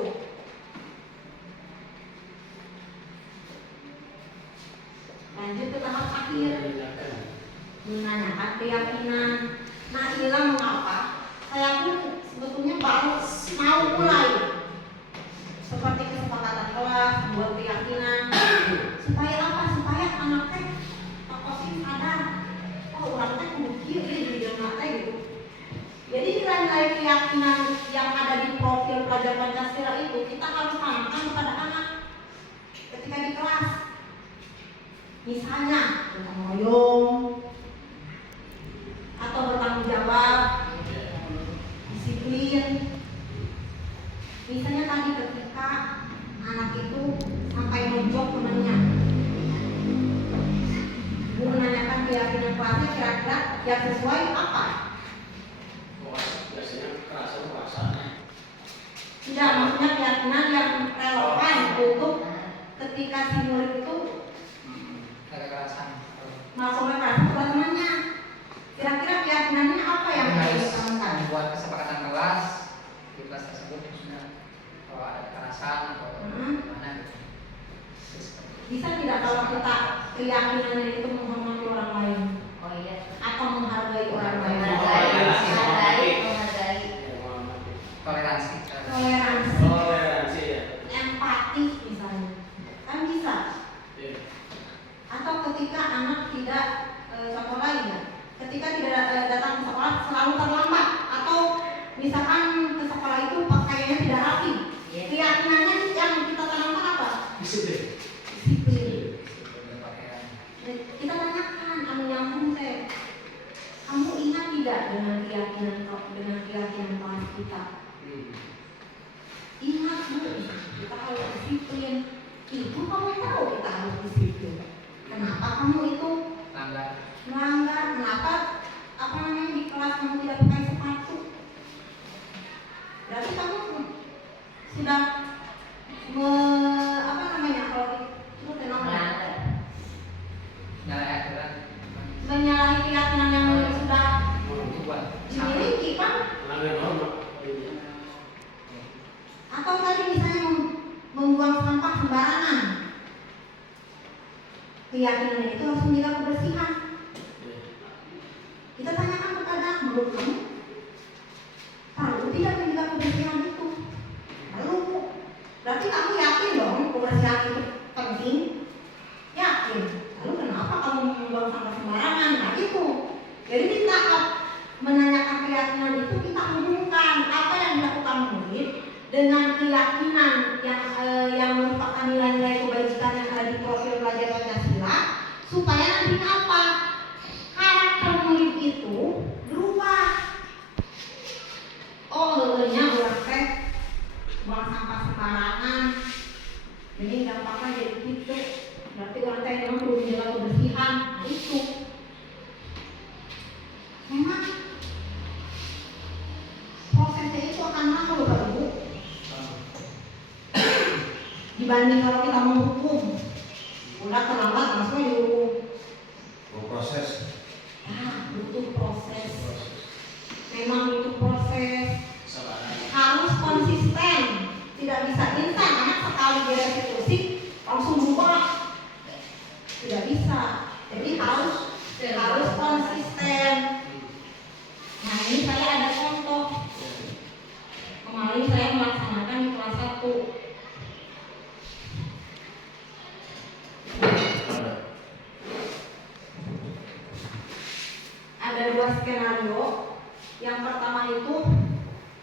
Lanjut ke tahap akhir. Menanyakan keyakinan. Nah inilah mengapa saya pun sebetulnya baru mau mulai seperti kesepakatan kelas buat keyakinan supaya apa? Supaya anak teh pasti sadar oh orang teh mungkin di dalam teh gitu. Jadi nilai-nilai keyakinan yang ada di profil pelajar Pancasila itu kita harus tanamkan kepada anak ketika di kelas. Misalnya gotong royong atau bertanggung jawab, disiplin. Misalnya tadi ketika anak itu sampai menjok temannya, keyakinan kelasnya kira-kira yang sesuai apa? Biasanya perasaan. Tidak, maksudnya keyakinan yang relevan untuk ketika si murid itu kekerasan. masuk ke kelas teman-temannya. Kira-kira keyakinannya apa yang harus ditanamkan? Membuat kesepakatan kelas di kelas tersebut khususnya kalau ada kekerasan atau gimana gitu. Bisa tidak kalau kita keyakinannya itu menghormati orang lain Oh iya. atau menghargai orang lain? Menghargai. Toleransi. Toleransi, Toleransi ya. empati misalnya, kan bisa. Iya. Atau ketika anak tidak contoh lain ya, ketika tidak datang ke sekolah selalu terlambat, atau misalkan ke sekolah itu pakaiannya tidak rapi, Iya. keyakinannya yang kita tanamkan apa? Disiplin. Disiplin. Kita tanyakan anu nyambung teh, kamu ingat tidak dengan keyakinan kelas kita? Ingat bu, kita harus disiplin. Itu kamu tahu kita harus disiplin. Kenapa kamu itu melanggar? Kenapa di kelas kamu tidak pakai sepatu? Berarti kamu sudah kalau itu Melanggar. menyalahi keyakinan yang sudah Buat dimiliki kan? Melanggar norma. Atau tadi misalnya membuang sampah sembarangan, keyakinannya itu harus menjaga kebersihan. Kita tanyakan kepada menurut kamu perlu tidak menjaga kebersihan itu? Perlu. Berarti kamu yakin dong kebersihan itu penting? Yakin. Lalu kenapa kamu membuang sampah sembarangan? Nah itu. Jadi di tahap menanyakan keyakinan itu kita umumkan apa yang dilakukan murid dengan keyakinan yang merupakan nilai-nilai kebajikan yang ada di profil pelajar Pancasila, supaya nanti apa? Karakter murid itu berubah. Oh, lehernya orang teh buang sampah sembarangan, jadi dampaknya jadi gitu. Berarti orang teh memang perlu menjaga kebersihan. Nah itu memang prosesnya itu akan lama loh Bapak Ibu. Dibanding kalau kita menghukum, udah terlambat langsung dihukum. Proses. Nah, butuh proses. Memang butuh proses. Sabaran. Harus konsisten. Tidak bisa instan. Anak sekali dia restitusi langsung berubah. Tidak bisa. Jadi harus konsisten. Nah ini saya ada contoh. Kemarin saya melaksanakan di kelas 1. Ada 2 skenario. Yang pertama itu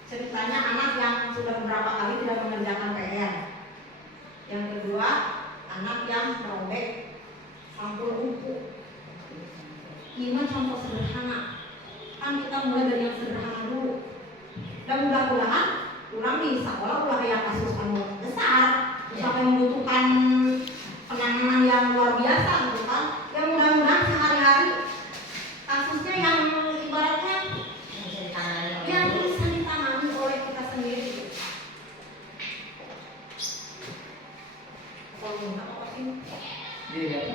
ceritanya anak yang sudah beberapa kali tidak mengerjakan PR. Yang kedua, anak yang merobek sampul buku. Ini contoh sederhana. Kan kita mulai dari yang sederhana dulu. Dan mudah-mudahan kurang di sekolah ulah kayak kasus anu besar, sampai membutuhkan penanganan yang luar biasa gitu kan. Yang mudah-mudahan sehari-hari kasusnya yang ibaratnya yang bisa ditangani oleh kita sendiri. Kalau apa sih? dilihat.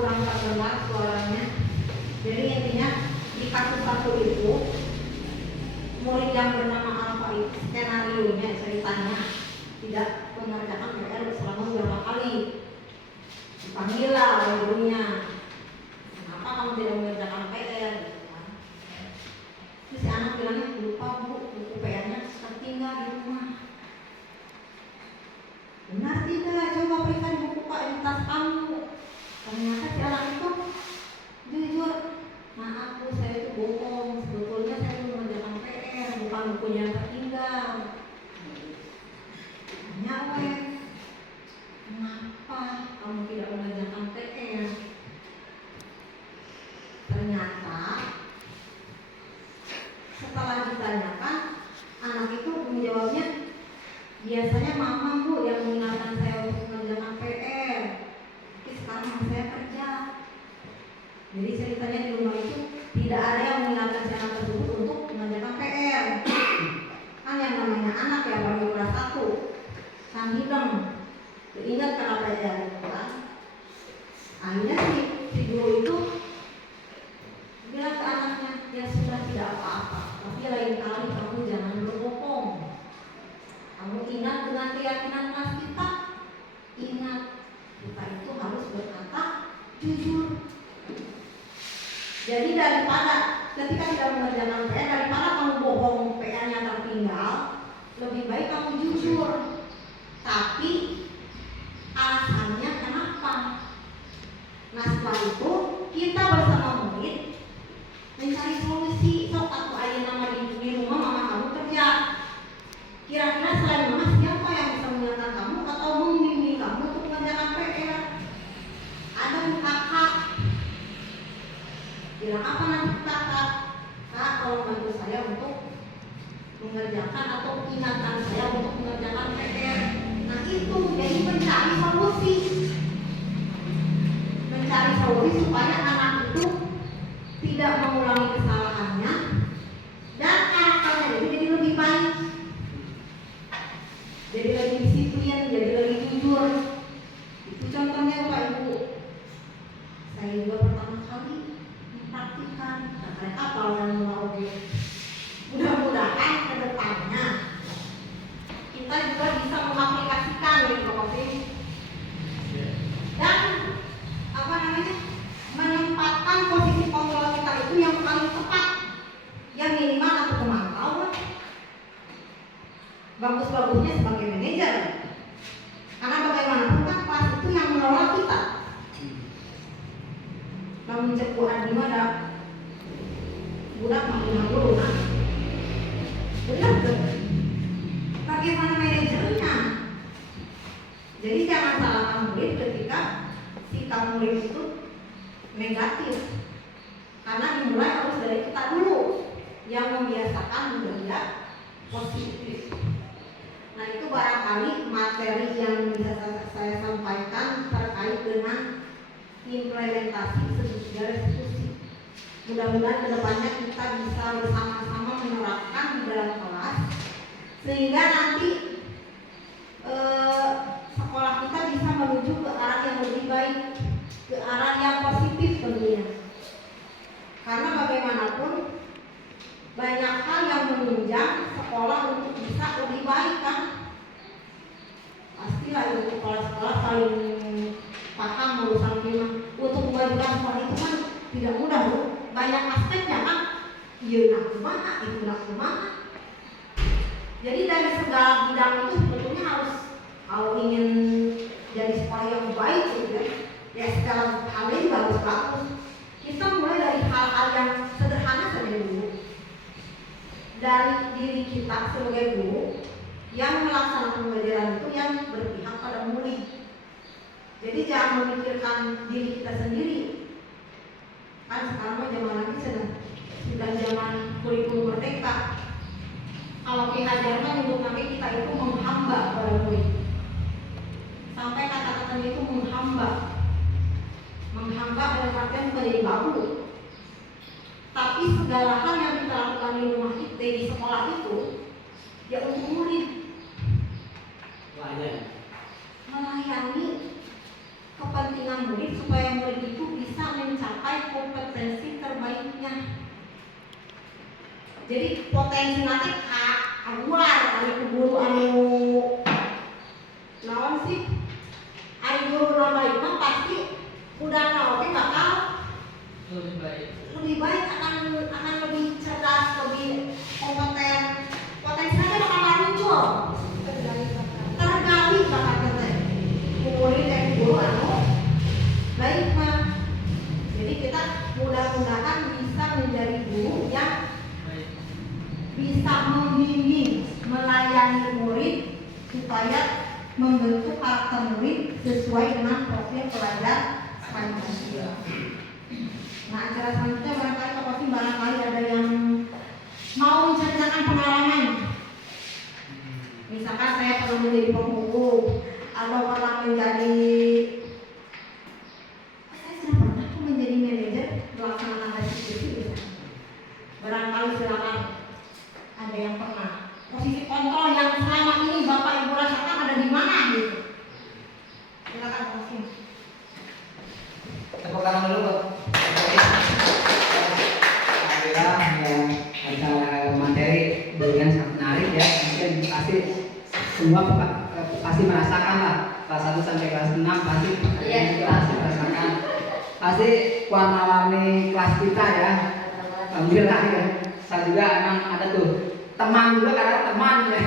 kurang terdengar suaranya. Jadi intinya di kasus satu itu murid yang bernama Alfa itu skenario-nya ceritanya tidak mengerjakan PR selama beberapa kali. Dipanggil lah oleh gurunya, kenapa kamu tidak mengerjakan PR? Gitu kan. Terus si anak bilangnya, lupa bu, buku PR-nya tertinggal di rumah. Benar tidak? Coba periksa di buku identitas kamu. Ternyata si anak itu jujur, maaf bu, saya itu bohong. Sebetulnya saya belum mengerjakan PR, bukan bukunya yang tertinggal. Tanya weh, kenapa kamu tidak mengerjakan PR? Ternyata setelah ditanyakan, anak itu menjawabnya, biasanya mama bu yang mengingatkan saya untuk mengerjakan PR, tapi sekarang mama saya kerja. Jadi ceritanya di rumah itu tidak ada yang mengingatkan si anak tersebut untuk mengerjakan PR. Kan yang namanya anak ya baru kelas 1, kan hilang, ingat kan apa ya gitu kan. Akhirnya si guru itu bilang ke anaknya, ya sudah tidak apa-apa, tapi lain kali kamu jangan berbohong. Kamu ingat dengan keyakinan kelas kita, ingat kita itu harus berkata jujur. Jadi daripada ketika tidak mengerjakan PR, daripada kamu bohong PR-nya tertinggal, lebih baik kamu jujur. Tapi alasannya kenapa? Nah setelah itu kita bersama murid mencari solusi. Sok aku aja nama di rumah mama kamu kerja. Kira-kira selain mama siapa yang bisa mengingatkan kamu atau membimbing kamu untuk mengerjakan PR? Ada kakak. Bilang apa nanti kakak? Kak, kalau bantu saya untuk mengerjakan atau ingatkan saya untuk mengerjakan PR. Nah itu jadi mencari solusi. Mencari solusi supaya anak itu tidak mengulangi kesalahannya dan karakternya jadi lebih baik, jadi lebih disiplin, jadi lebih jujur. Itu contohnya Bapak Ibu. Saya juga pertama kali mempraktikkan, nah, mereka kalau yang mau mudah-mudahan ke depannya kita juga bisa mengaplikasikan gitu Bapak Ibu. Dan apa namanya, menempatkan posisi kontrol kita itu yang paling tepat, yang minimal atau pemantau lah. Bagus-bagusnya sebagai manajer, karena bagaimanapun kan kelas itu yang mengelola kita. Namun cepuan di mana budak makin dulu, nah benar tuh. Bagaimana manajernya? Jadi jangan salahkan murid ketika sikap murid itu negatif, karena dimulai harus dari kita dulu yang membiasakan budaya positif. Nah itu barangkali materi yang bisa saya sampaikan terkait dengan implementasi sesudah diskusi. Mudah-mudahan kedepannya kita bisa bersama-sama menerapkan di dalam kelas sehingga nanti sekolah kita bisa menuju ke arah yang lebih baik, ke arah yang positif tentunya. Karena bagaimanapun banyak hal yang menunjang sekolah untuk bisa lebih baik kan. Pastilah itu sekolah-sekolah paling paham urusan firman. Untuk memajukan sekolah itu kan tidak mudah Bu. Banyak aspeknya kan. Iya nak kemana, itu nak kemana. Jadi dari segala bidang itu sebetulnya harus, kalau ingin jadi sekolah yang baik gitu ya segala halnya juga harus bagus. Kita mulai dari hal-hal yang sederhana saja dulu, dari diri kita sebagai guru yang melaksanakan pembelajaran itu yang berpihak pada murid. Jadi jangan memikirkan diri kita sendiri. Kan sekarang zaman lagi sudah zaman kurikulum merdeka. Kalau Ki Hajar menyebut nanti kita itu menghamba pada murid. Sampai kata-katanya itu menghamba dalam artian menjadi babu. Tapi segala hal yang kita lakukan di rumah kita, di sekolah itu ya untuk murid, melayani kepentingan murid supaya murid itu bisa mencapai kompetensi terbaiknya. Jadi potensi nanti keluar dari guru anu naon sih, ari guru nu baik mah pasti udah naon bakal lebih baik, akan lebih cerdas, lebih kompeten, potensinya bakal muncul, tergali bakal teh murid dan guru anu baik mah. Jadi kita mudah-mudahan bisa menjadi guru yang bisa membimbing, melayani murid supaya membentuk karakter murid sesuai dengan profil pelajar Pancasila. Nah, acara selanjutnya barangkali Pak Kosim barangkali ada yang mau menceritakan pengalaman. Misalkan saya pernah menjadi pembuku atau pernah menjadi saya sudah pernah menjadi manajer pelaksanaan restitusi. Barangkali silakan ada yang pernah posisi kontrol yang selama ini Bapak Ibu rasakan ada di mana gitu. Silakan Pak Kosim. Tepuk tangan dulu Pak. Alhamdulillah yang acara materi dengan sangat menarik ya. Mungkin pasti semua pasti merasakan lah, kelas 1 sampai kelas 6 pasti merasakan. Pasti warna-warni kelas kita ya. Alhamdulillah ya. Saya juga emang ada tuh teman juga kadang teman ya.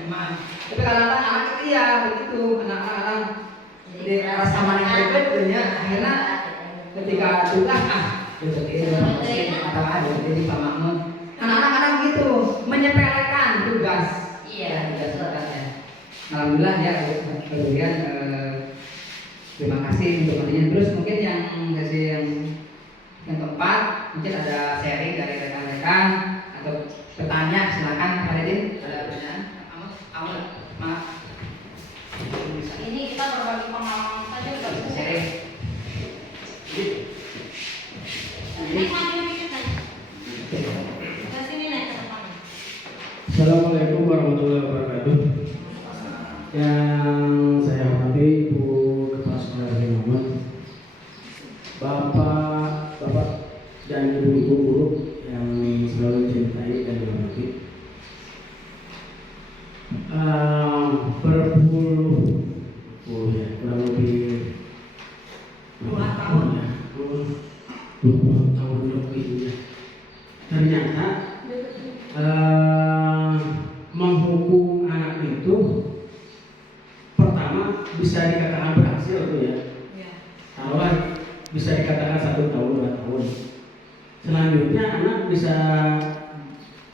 Teman. Tapi kadang-kadang anak itu ya begitu, anak-anak di rasa mana yang berbeda akhirnya ketika tugas atau ada jadi Pak Mahmud anak-anak kadang gitu menyepelekan tugas. Tugasnya. Alhamdulillah ya kemudian terima kasih untuk nantinya. Terus mungkin yang sesi yang keempat mungkin ada sharing dari rekan-rekan atau bertanya, silakan Pak Dedin. Ada pertanyaan? Maaf. Ini kita berbagi pengalaman saja udah bisa. Sharing. Naik maju dikit kan? Ke sini naik ke depan. Assalamualaikum warahmatullahi wabarakatuh. Yang saya hormati Ibu Kepala Sekolah Haji Muhammad, Bapak dan Ibu guru yang selalu dicintai dan dihormati. Berpuluh ya, kurang lebih 2 tahun ya, 20 tahun lebih ya. Ternyata menghukum anak itu pertama bisa dikatakan berhasil tuh ya. Taruhlah bisa dikatakan 1 tahun 2 tahun. Selanjutnya anak bisa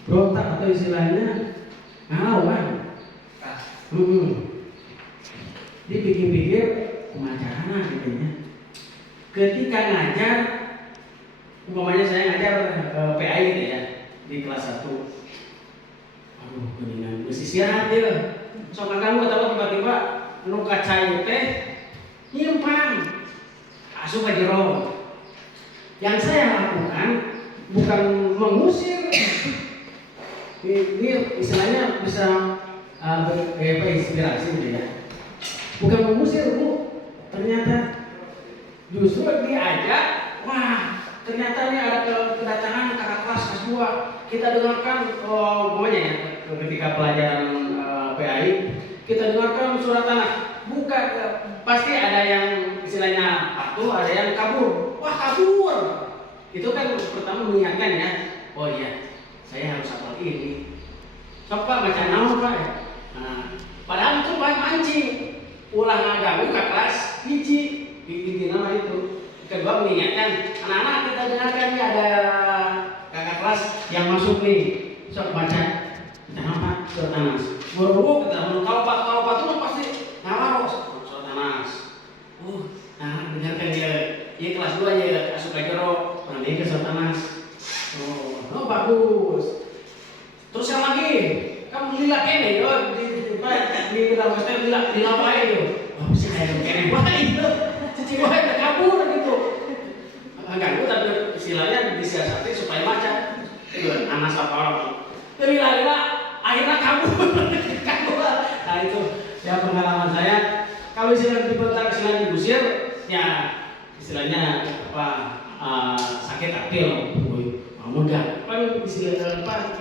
berontak atau istilahnya ngelawan. Dipikir-pikir kemacaran gitu ya. Ketika ngajar, umpamanya saya ngajar PAI gitu ya di kelas 1. Aduh, keningan geus istirahat ya. Sok kamu tahu tiba-tiba nu kaca teh nyimpang asup ka jero. Yang saya lakukan bukan mengusir. Ini istilahnya bisa inspirasi gitu ya. Bukan mengusir Bu, ternyata justru diajak. Wah, ternyata ini ada kedatangan kakak kelas kelas 2. Kita dengarkan pokoknya ya ketika pelajaran PAI kita dengarkan surat tanah. Bukan pasti ada yang istilahnya patuh, ada yang kabur. Wah, kabur. Itu kan pertama mengingatkan ya. Oh iya, saya harus hafal ini. Sok Pak, baca nama Pak ya. Nah, padahal itu Pak mancing. Ulang agama ke kelas hiji di nama itu. Kedua mengingatkan anak-anak kita dengarkan nih ada kakak kelas yang masuk nih. Sok baca. Kita nama surat Anas. Buru-buru kita kalau Pak itu pasti ngawal surat Anas. Nah dengarkan dia. Ini kelas 2 ya asup lagi roh. Nanti ke surat Anas. Oh bagus. Terus yang lagi kamu lila kene yo di dalam hotel lila wae yo. Oh sih kayak kene wae itu. Cici wae udah kabur gitu. Enggak, tapi istilahnya disiasati supaya baca. Anas apa orang. Lila akhirnya kabur. Nah itu ya pengalaman saya. Kalau istilah dibentak, istilah digusir, ya istilahnya apa sakit hati loh, mudah kan istilah apa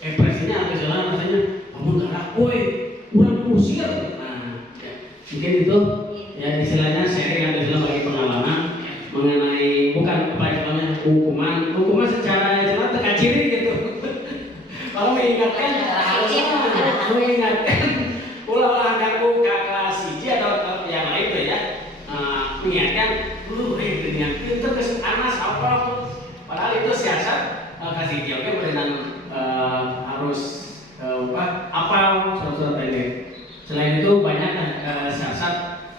ekspresinya atau jalan rasanya kamu galak, woi kurang diusir. Nah ya, mungkin itu ya istilahnya sharing atau jalan bagi pengalaman mengenai bukan apa namanya hukuman secara jelas teka ciri gitu. Kalau mengingatkan ulah aku ke kelas C atau yang lain tuh ya, mengingatkan itu ke anas apa, padahal itu siasat kasih jawabnya berkenan harus apa surat-surat pendek. Selain itu banyak siasat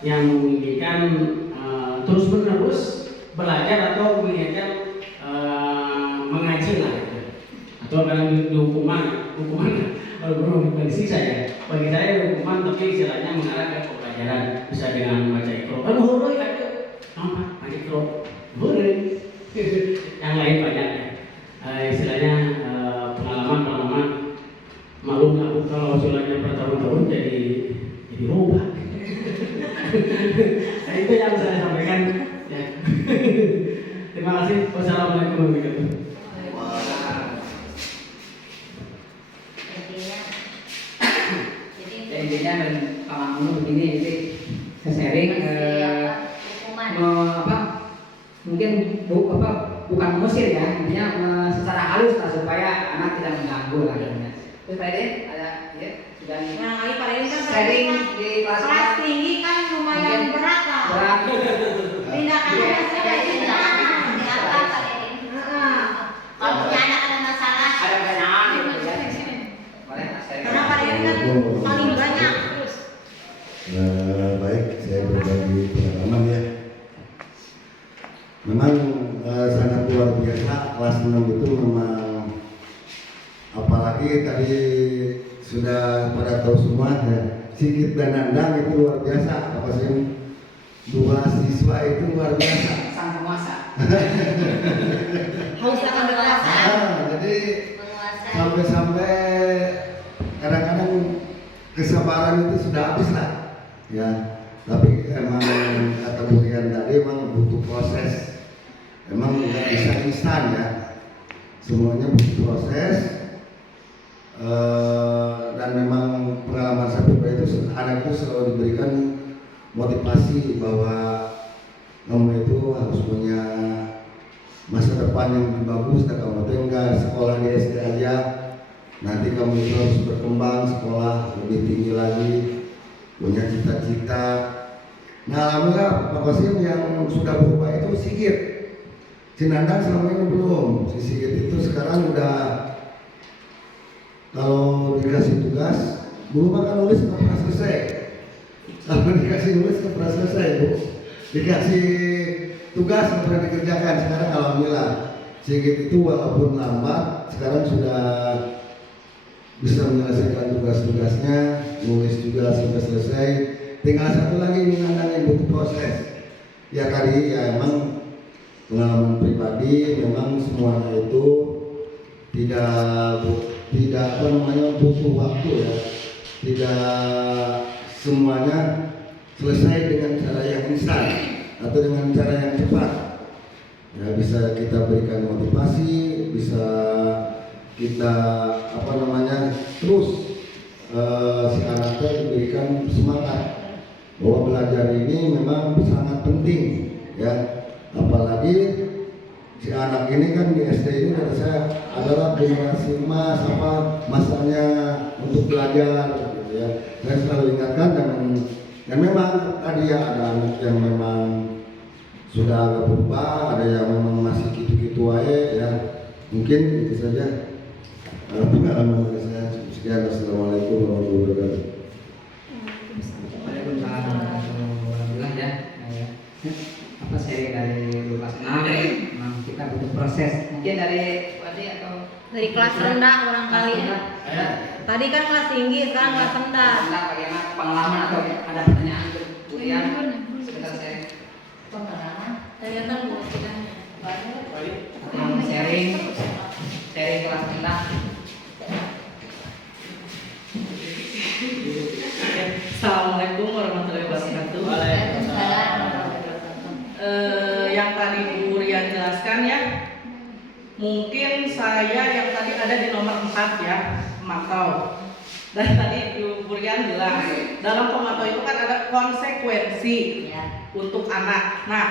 yang menginginkan terus menerus belajar atau menginginkan mengaji lah gitu. Atau kadang di hukuman kalau belum disiksa ya. Bagi saya hukuman tapi istilahnya mengarah ke pembelajaran, bisa dengan baca Iqra. Kan huruf ada apa? Baca Iqra. Huruf. Yang lain banyak ya. Istilahnya pengalaman maklum aku kalau usulannya bertahun-tahun jadi rubah. Nah, itu yang saya sampaikan ya. Terima kasih. Wassalamualaikum warahmatullahi wabarakatuh. Intinya dan pengalaman begini, jadi sharing mungkin bukan mengusir ya, intinya secara halus lah supaya anak tidak mengganggu lah. Terus Pak Eden ada ya sudah Barangkali Pak Eden kan sharing di kelas tinggi kan lumayan berat lah. Tindakannya sudah Kalau punya anak ada masalah, ada banyak gitu ya. Boleh sharing. karena Pak Eden kan paling banyak. Baik, saya berbagi pengalaman ya. Memang sangat luar biasa kelas 6 itu memang, apalagi tadi sudah pada tahu semua ya, Sigit dan Nandang itu luar biasa. Apa sih, dua siswa itu luar biasa. Sang penguasa. Haus akan kekuasaan. Jadi menguasai. sampai kadang-kadang kesabaran itu sudah habis lah ya, tapi emang kata Burian tadi emang butuh proses, emang nggak bisa instan ya, semuanya butuh proses. Dan memang pengalaman saya pribadi itu anak itu selalu diberikan motivasi bahwa kamu itu harus punya masa depan yang lebih bagus, dan kamu itu enggak sekolah di SD aja, nanti kamu itu harus berkembang, sekolah lebih tinggi lagi, punya cita-cita. Nah alhamdulillah Pak Qasim yang sudah berubah itu Sigit, si Nandang selama ini belum. Si Sigit itu sekarang udah, kalau dikasih tugas, dulu makan nulis nggak pernah selesai. Kalau dikasih nulis nggak pernah selesai Bu, dikasih tugas nggak pernah dikerjakan. Sekarang alhamdulillah Sigit itu walaupun lambat sekarang sudah bisa menyelesaikan tugas-tugasnya, nulis juga sudah selesai. Tinggal satu lagi ini yang butuh proses. Ya tadi ya emang pengalaman pribadi, memang semuanya itu tidak butuh waktu ya. Tidak semuanya selesai dengan cara yang instan atau dengan cara yang cepat. Ya bisa kita berikan motivasi, bisa kita terus si anaknya diberikan semangat bahwa belajar ini memang sangat penting ya, apalagi si anak ini kan di SD ini kata saya adalah generasi emas, masanya untuk belajar gitu ya. Saya selalu ingatkan, dan memang tadi ya ada anak yang memang sudah agak berubah, ada yang memang masih gitu-gitu aja ya. Mungkin itu saja pengalaman saya. Sekian, assalamualaikum warahmatullahi wabarakatuh. Waalaikumsalam warahmatullahi ya. Apa sharing dari kelas 6, memang kita butuh proses. Mungkin dari Wadi atau Dari kelas rendah barangkali. ada Tadi kan kelas tinggi, sekarang kelas rendah. Anda bagaimana pengalaman atau ada pertanyaan untuk Bu Rian? Sebentar sharing. Ternyata buat kita. Atau sharing kelas rendah. Assalamualaikum warahmatullahi wabarakatuh. Waalaikumsalam warahmatullahi wabarakatuh. saya yang tadi ada di nomor 4 ya, pemantau. Dan tadi Ibu Burian bilang, dalam pemantau itu kan ada konsekuensi untuk anak. Nah,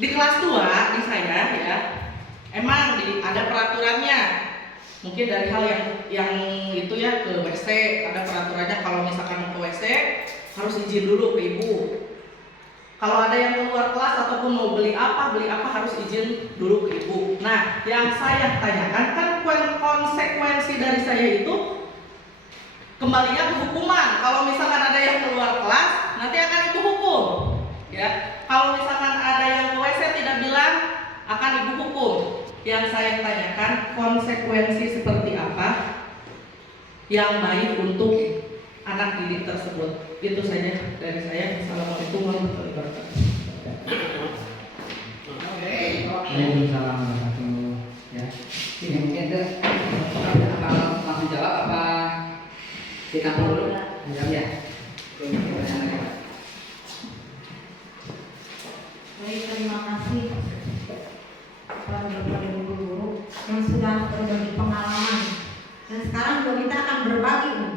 di kelas 2 di saya ya, emang ada peraturannya. Mungkin dari hal yang itu ya, ke WC ada peraturannya, kalau misalkan mau ke WC harus izin dulu ke ibu. Kalau ada yang keluar kelas ataupun mau beli apa harus izin dulu ke ibu. Nah, yang saya tanyakan kan konsekuensi dari saya itu kembalinya ke hukuman. Kalau misalkan ada yang keluar kelas, nanti akan ibu hukum. Ya, kalau misalkan ada yang ke WC tidak bilang, akan ibu hukum. Yang saya tanyakan konsekuensi seperti apa yang baik untuk anak didik tersebut. Itu saja dari saya. Assalamualaikum warahmatullahi wabarakatuh. Waalaikumsalam warahmatullahi wabarakatuh. Ya, ini mungkin itu kalau langsung jawab apa kita dulu? Ya. Baik, terima kasih kepada Bapak Ibu guru yang sudah berbagi pengalaman. Dan sekarang juga kita akan berbagi nih.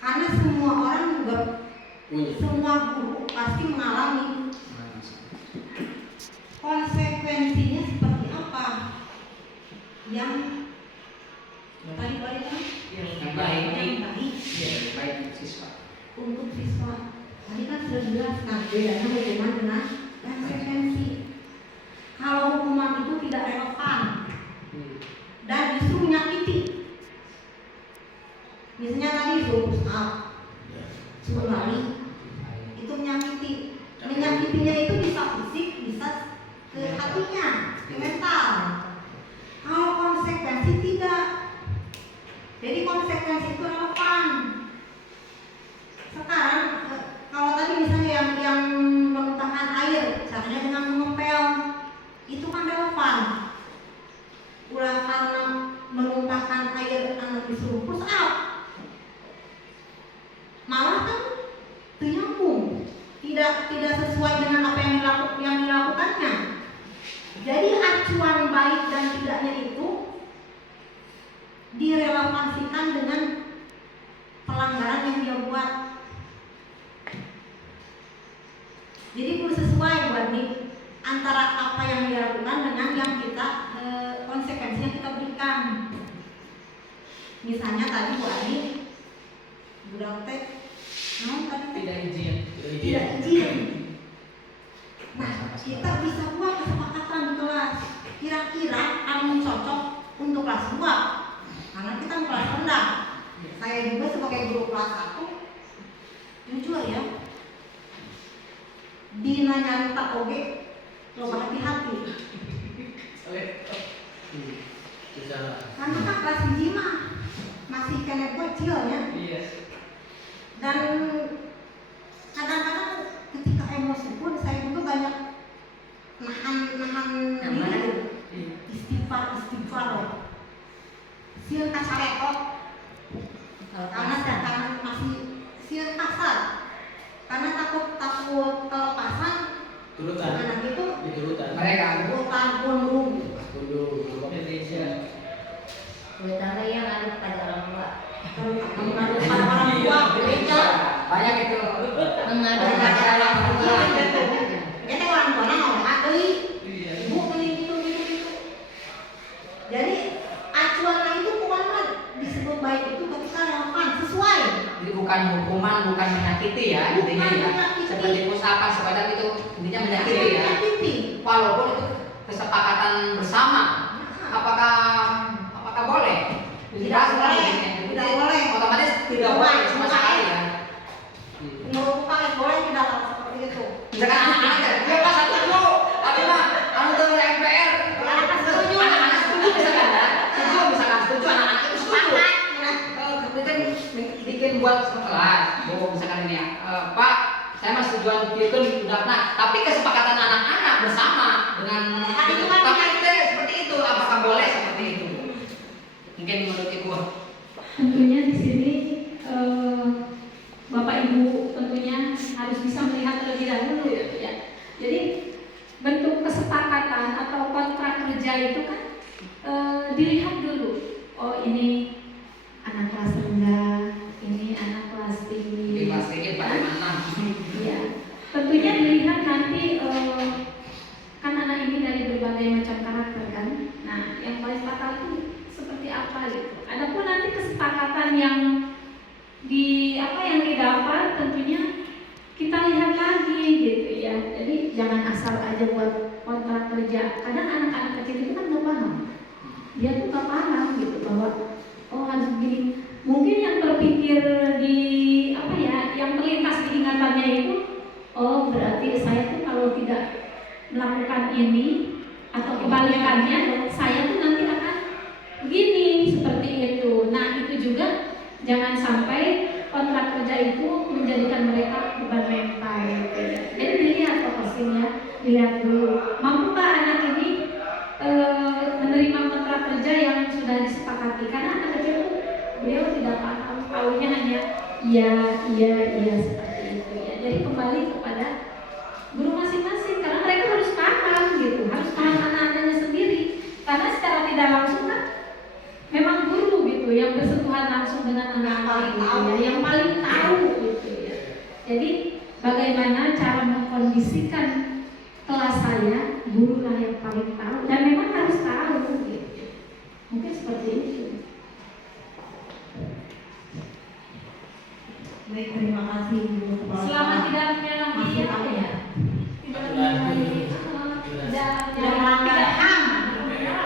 Karena semua orang juga, semua guru pasti mengalami konsekuensinya seperti apa yang tadi balik kan? Yang baik Yang baik siswa. untuk siswa. Tadi kan sudah dijelaskan bedanya hukuman dengan konsekuensi. Kalau hukuman itu tidak relevan dan justru menyakiti, misalnya tadi suruh push up, suruh lari, itu menyakiti. Menyakitinya itu bisa fisik, bisa ke hatinya, ke mental. Kalau konsekuensi tidak. Jadi konsekuensi itu relevan. Sekarang kalau tadi misalnya yang menumpahkan air, caranya dengan mengepel, itu kan relevan. Ulah karena menumpahkan air anak disuruh push up, malah kan nyambung, tidak sesuai dengan apa yang dilakukannya. Jadi acuan baik dan tidaknya itu direlevansikan dengan pelanggaran yang dia buat. Jadi perlu sesuai buat nih antara apa yang dia lakukan dengan yang kita konsekuensi yang kita berikan. Misalnya tadi Bu Ani budak teh Tidak izin. tidak izin. Nah, kita bisa buat kesepakatan di kelas. Kira-kira kamu cocok untuk kelas 2 karena kita kelas rendah. Saya juga sebagai guru kelas 1 jujur ya, dina nyarita oge lo hati-hati. Karena kan kelas 1 mah masih kena kecil ya. Dan kadang-kadang ketika emosi pun saya juga banyak nahan istighfar loh. Sieun kasaretot karena masih sieun kasar karena takut kelepasan anak itu Mereka bukan pundung. Terutama yang ada pada orang tua. Mengadu pada orang tua berbeda. banyak itu Mengadu pada orang tua. Kita orang tua ngomong deui. Ibu beli gitu. Jadi acuan itu pokoknya disebut baik itu ketika relevan sesuai. jadi bukan hukuman, bukan menyakiti ya intinya Bukan ya menyakiti. seperti pusaka semacam itu intinya menyakiti ya Menyakiti. walaupun itu kesepakatan bersama apakah boleh Tidak boleh. Tidak boleh. otomatis tidak boleh sama sekali ya Menurut Pak boleh tidak seperti itu. misalkan anak-anak dia pas satu dulu tapi mah anu tuh MPR Anak setuju. anak-anak setuju misalkan ya misalkan setuju anak-anak itu setuju kita bikin buat kelas misalkan ini ya Pak saya mah setujuan itu budakna tapi kesepakatan anak-anak bersama dengan tapi kita seperti itu apakah boleh seperti itu mungkin menurut Ibu Tentunya di sini Bapak Ibu tentunya harus bisa melihat terlebih dahulu ya. Jadi bentuk kesepakatan atau kontrak kerja itu kan di apa yang didapat tentunya kita lihat lagi gitu ya. Jadi jangan asal aja buat kontrak kerja. Kadang anak-anak kecil itu kan nggak paham. Dia tuh nggak paham gitu bahwa oh harus begini. Mungkin yang terpikir di apa ya, yang terlintas di ingatannya itu, oh berarti saya tuh kalau tidak melakukan ini atau kebalikannya, saya tuh nanti akan begini seperti itu. Nah itu juga jangan sampai kontrak kerja itu menjadikan mereka beban mental gitu ya. Jadi dilihat posisinya, dilihat dulu mampukah anak ini menerima kontrak kerja yang sudah disepakati. Karena anak kecil itu beliau tidak paham, tahunya hanya iya seperti itu ya. Jadi kembali kepada guru masing-masing, karena mereka harus paham gitu, harus paham anak-anaknya sendiri. Karena secara tidak langsung kan memang guru gitu yang bersentuhan langsung dengan anak-anak gitu ya, yang paling tahu gitu ya. Jadi bagaimana cara mengkondisikan kelas saya, guru lah yang paling tahu dan memang harus tahu gitu. Mungkin seperti itu. Baik, terima kasih Bu Kepala. Selama tidak menyalahi apa ya? Tidak menyalahi tidak melanggar HAM.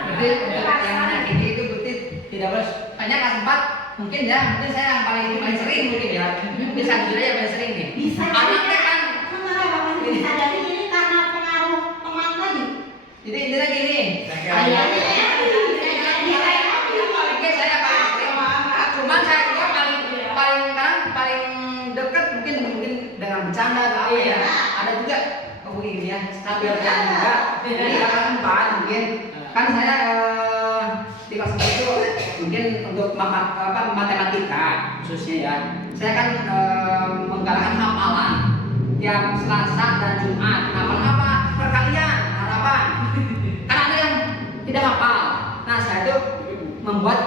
Berarti untuk yang anak ini itu berarti tidak boleh banyak kelas 4 mungkin ya, mungkin saya yang paling sering mungkin ya. Mungkin saya jujur aja paling sering nih. Bisa Anaknya kan sebenarnya Bapak bisa jadi ini karena pengaruh teman tadi. jadi intinya gini. Mungkin saya paling sering. Cuman saya juga paling dekat mungkin dengan bercanda atau apa ya. Ada juga begini ya, sambil yang juga. Jadi kelas 4 mungkin kan saya di kelas 4 itu mungkin untuk matematika khususnya ya. Saya kan menggalakkan hafalan tiap Selasa dan Jumat. Hafal apa? Perkalian, harapan. Kan ada yang tidak hafal. Nah, saya itu membuat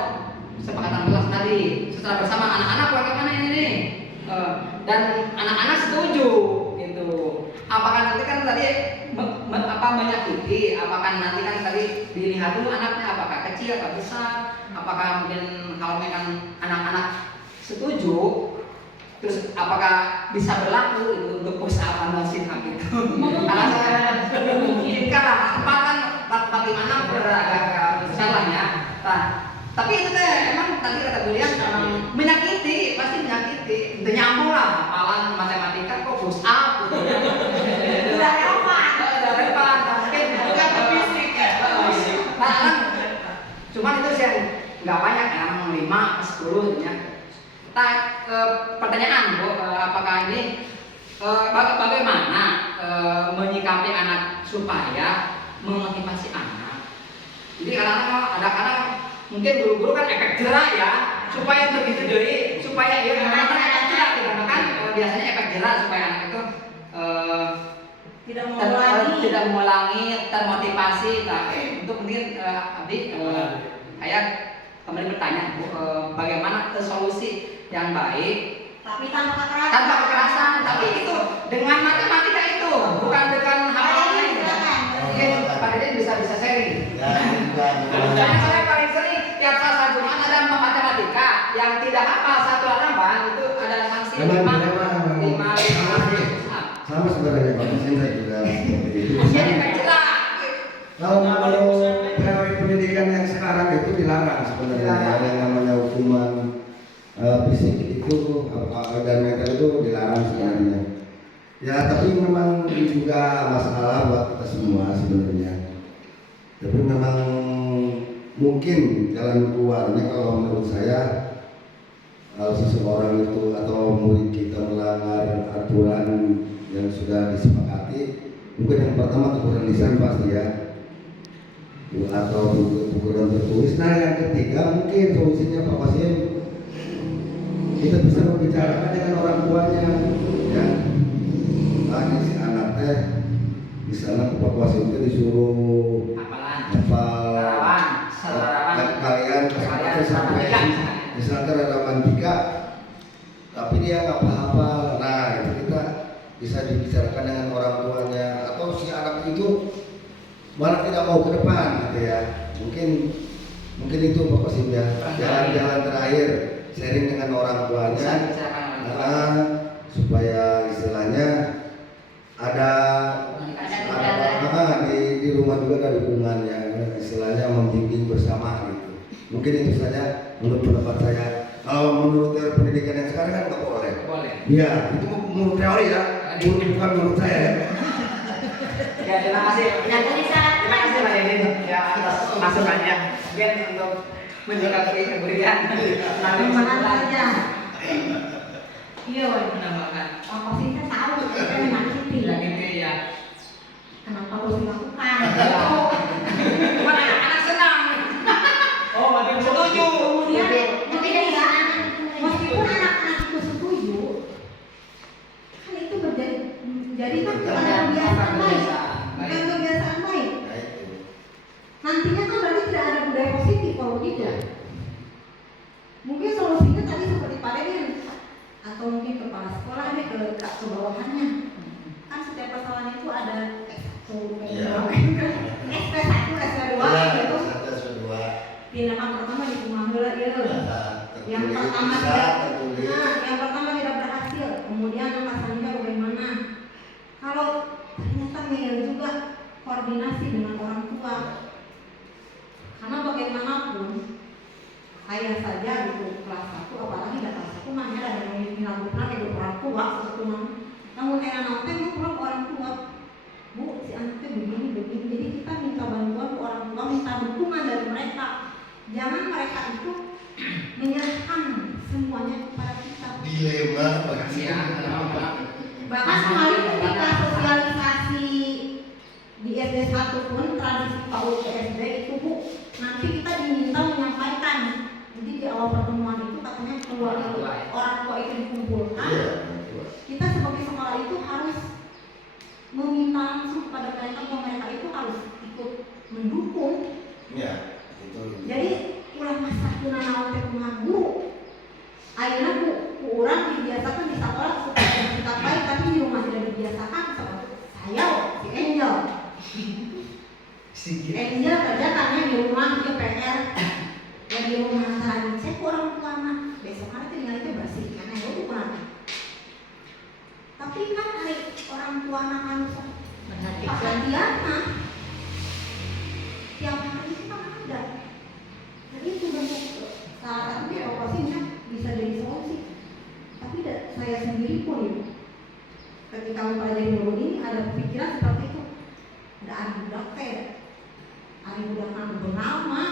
kesepakatan kelas tadi setelah bersama anak-anak bagaimana ini nih. Dan anak-anak setuju gitu. Apakah nanti kan tadi menyakiti? Apakah nanti kan tadi dilihat dulu anaknya apakah kecil atau besar? Apakah mungkin kalau memang anak-anak setuju, terus apakah bisa berlaku itu untuk push up dan sit up itu? Karena saya memungkinkan lah, apa kan bagaimana beragak salahnya. Nah, tapi itu teh emang tadi kata beliau memang menyakiti, pasti menyakiti. Itu nyambung lah, hafalan matematika kok push up gitu. Udah relevan. Mungkin Bukan ke fisik ya. nah, kan, cuman itu sih nggak banyak ya, 5, 10 ya. Nah, pertanyaan Bu, apakah ini bagaimana menyikapi anak supaya memotivasi anak? Jadi kadang-kadang ada kadang mungkin guru-guru kan efek jerak ya, supaya begitu dari supaya ya kadang-kadang efek jerak gitu kan biasanya efek jerak supaya anak itu Tidak mengulangi, termotivasi. Nah, untuk mungkin Abi saya kembali bertanya Bu, bagaimana solusi yang baik tapi tanpa kekerasan. tanpa kekerasan, tapi itu dengan matematika itu bukan dengan hal lain. Mungkin Pak Deden bisa sharing. Karena saya paling sering tiap Selasa Jumat ada matematika yang tidak hafal satu halaman itu ada sanksi 5. Sama sebenarnya Pak saya juga seperti itu. Jadi jelas. Kalau teori pendidikan yang sekarang itu dilarang sebenarnya, yang namanya hukuman fisik itu dan mental itu dilarang sebenarnya. Ya tapi memang ini juga masalah buat kita semua sebenarnya. Tapi memang mungkin jalan keluarnya kalau menurut saya, kalau seseorang itu atau murid kita melanggar aturan yang sudah disepakati, mungkin yang pertama teguran lisan pasti ya, atau teguran tertulis. Nah yang ketiga mungkin solusinya Pak Pasien, kita bisa membicarakan dengan orang tuanya ya. Tadi si anak teh di sana Pak Pasien itu disuruh kalian sampai misalkan ada mantika tapi dia nggak hafal. Nah itu kita bisa dibicarakan dengan orang tuanya, atau si anak itu malah tidak mau ke depan gitu ya. Mungkin itu Pak Pasim ya. Jalan-jalan terakhir sharing dengan orang tuanya, supaya istilahnya ada di rumah juga ada dukungan ya, istilahnya membimbing bersama gitu. Mungkin itu saja menurut pendapat saya. Kalau menurut teori pendidikan yang sekarang kan nggak boleh. Boleh. Iya, itu menurut teori ya, bukan menurut saya ya. Ya, terima kasih. Terima kasih Pak Dedin ya atas masukannya. Mungkin untuk menjadi keberian. Tambahan saja. Iya, Menambahkan. Pak Sita tahu kita menyakiti. Ya gitu ya. Kenapa harus dilakukan? Bukan anak-anak senang. Oh, makin setuju. Kemudian begini ya, meskipun anak-anak itu setuju, kan itu jadi kan bukan kebiasaan baik, bukan kebiasaan baik. Nah itu. Nantinya kan berarti tidak ada budaya positif kalau begitu. Mungkin solusinya tadi seperti Pak Dedin atau mungkin kepala sekolah ini ke bawahannya. Kan setiap kesalahan itu ada SP1, SP2 gitu. Tindakan pertama di rumah heula ieu. Yang pertama tidak berhasil. Kemudian langkah selanjutnya bagaimana? Kalau ternyata ngeyel juga koordinasi dengan orang tua. Karena bagaimanapun saya saja gitu kelas 1 apalagi kelas 1 mah ada yang dilakukan ke orang tua sebetulnya. Namun nanti mau orang tua. Bu, si anak itu begini. Jadi kita minta bantuan ke orang tua, minta dukungan dari mereka. Jangan mereka itu menyerahkan semuanya kepada kita. Dilema Ya, Bahkan sekali ketika sosialisasi di SD 1 pun transisi PAUD ke SD itu Bu, nanti kita diminta menyampaikan. Jadi di awal pertemuan itu katanya keluarga orang tua itu dikumpulkan. Kita sebagai sekolah itu harus meminta langsung kepada mereka bahwa mereka itu harus ikut mendukung. Ya, itu. Jadi ulah masa kuna naon teh kumaha guru. Ayeuna ku urang dibiasakan di sekolah supaya bersikap baik, tapi di rumah tidak dibiasakan seperti saya si Angel kerja karena di rumah dia PR dan di rumah lagi saya kurang lama besok kan tinggal itu bersih karena itu kurang. Tapi kan hari orang tua anak anu perhatian mah tiap hari itu kan ada. Jadi itu bentuk salah satunya evaluasinya bisa jadi solusi. Tapi saya sendiri pun ya, ketika mempelajari guru ini ada pikiran seperti itu. Ada anak budak teh, anak budak kan benar mah.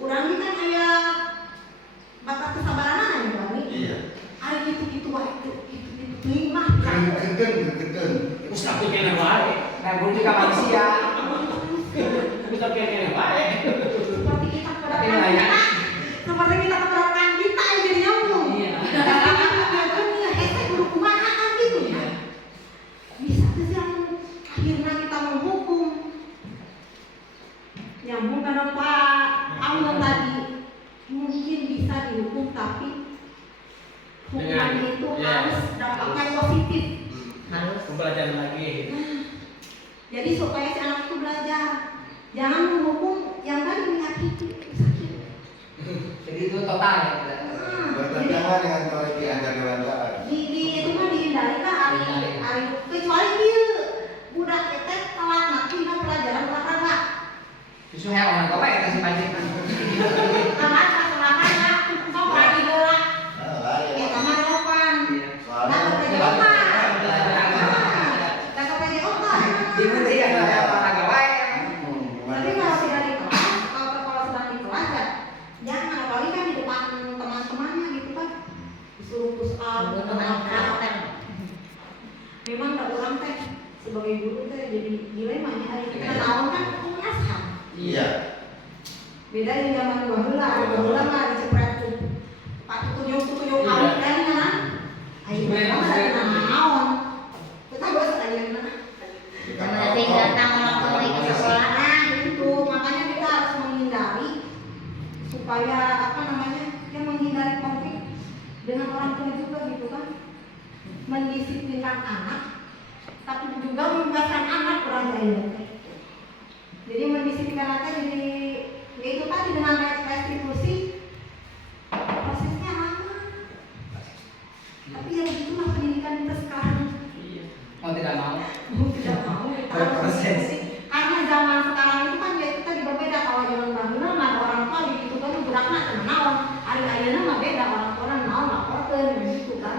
Urang ini kan aya batas kesabaran aja urang ini. Iya. Ada gitu-gitu wae itu lima. Geden. Ustaz kene wae. Nah, guru juga manusia. Bisa kene wae. Seperti kita kepada Tapi layak. seperti kita kepada kita yang jadi nyambung. Iya. Kita guru kumaha kan gitu ya. Bisa tuh yang akhirnya kita menghukum. Nyambung karena Pak Angga tadi mungkin bisa dihukum tapi hukumannya itu harus dampaknya positif. Harus pembelajaran lagi. Jadi supaya si anak itu belajar, jangan menghukum yang tadi menyakiti, sakit. Jadi itu total ya. Bertentangan dengan teori diajar dewasa. Di itu mah dihindari kan hari kecuali dia budak kita telat nanti pelajaran olahraga. Justru ya orang tua ya kasih pajak. Anak kelas 8 sok lagi bola. Kita mah relevan. Nah, PJOK. Nah, PJOK. Dimensi ya olahraga wae. Tapi kalau tidak di kelas, kalau sedang di kelas ya jangan, apalagi kan di depan teman-temannya gitu kan disuruh push up, memang tak orang teh sebagai guru teh jadi dilemanya hari kita tahun kan pengasah. Iya. Beda di zaman baheula mah dicepret tuh Pak tujuh kawin kan kan. Ayeuna mah ada naon. Kita geus ayeuna. Berarti datang orang tua ke sekolah. Nah, itu makanya kita harus menghindari supaya yang menghindari konflik dengan orang tua juga gitu kan. Mendisiplinkan anak tapi juga membebaskan anak kurang lain. Jadi mendisiplinkan anak jadi ya itu tadi dengan restitusi prosesnya lama.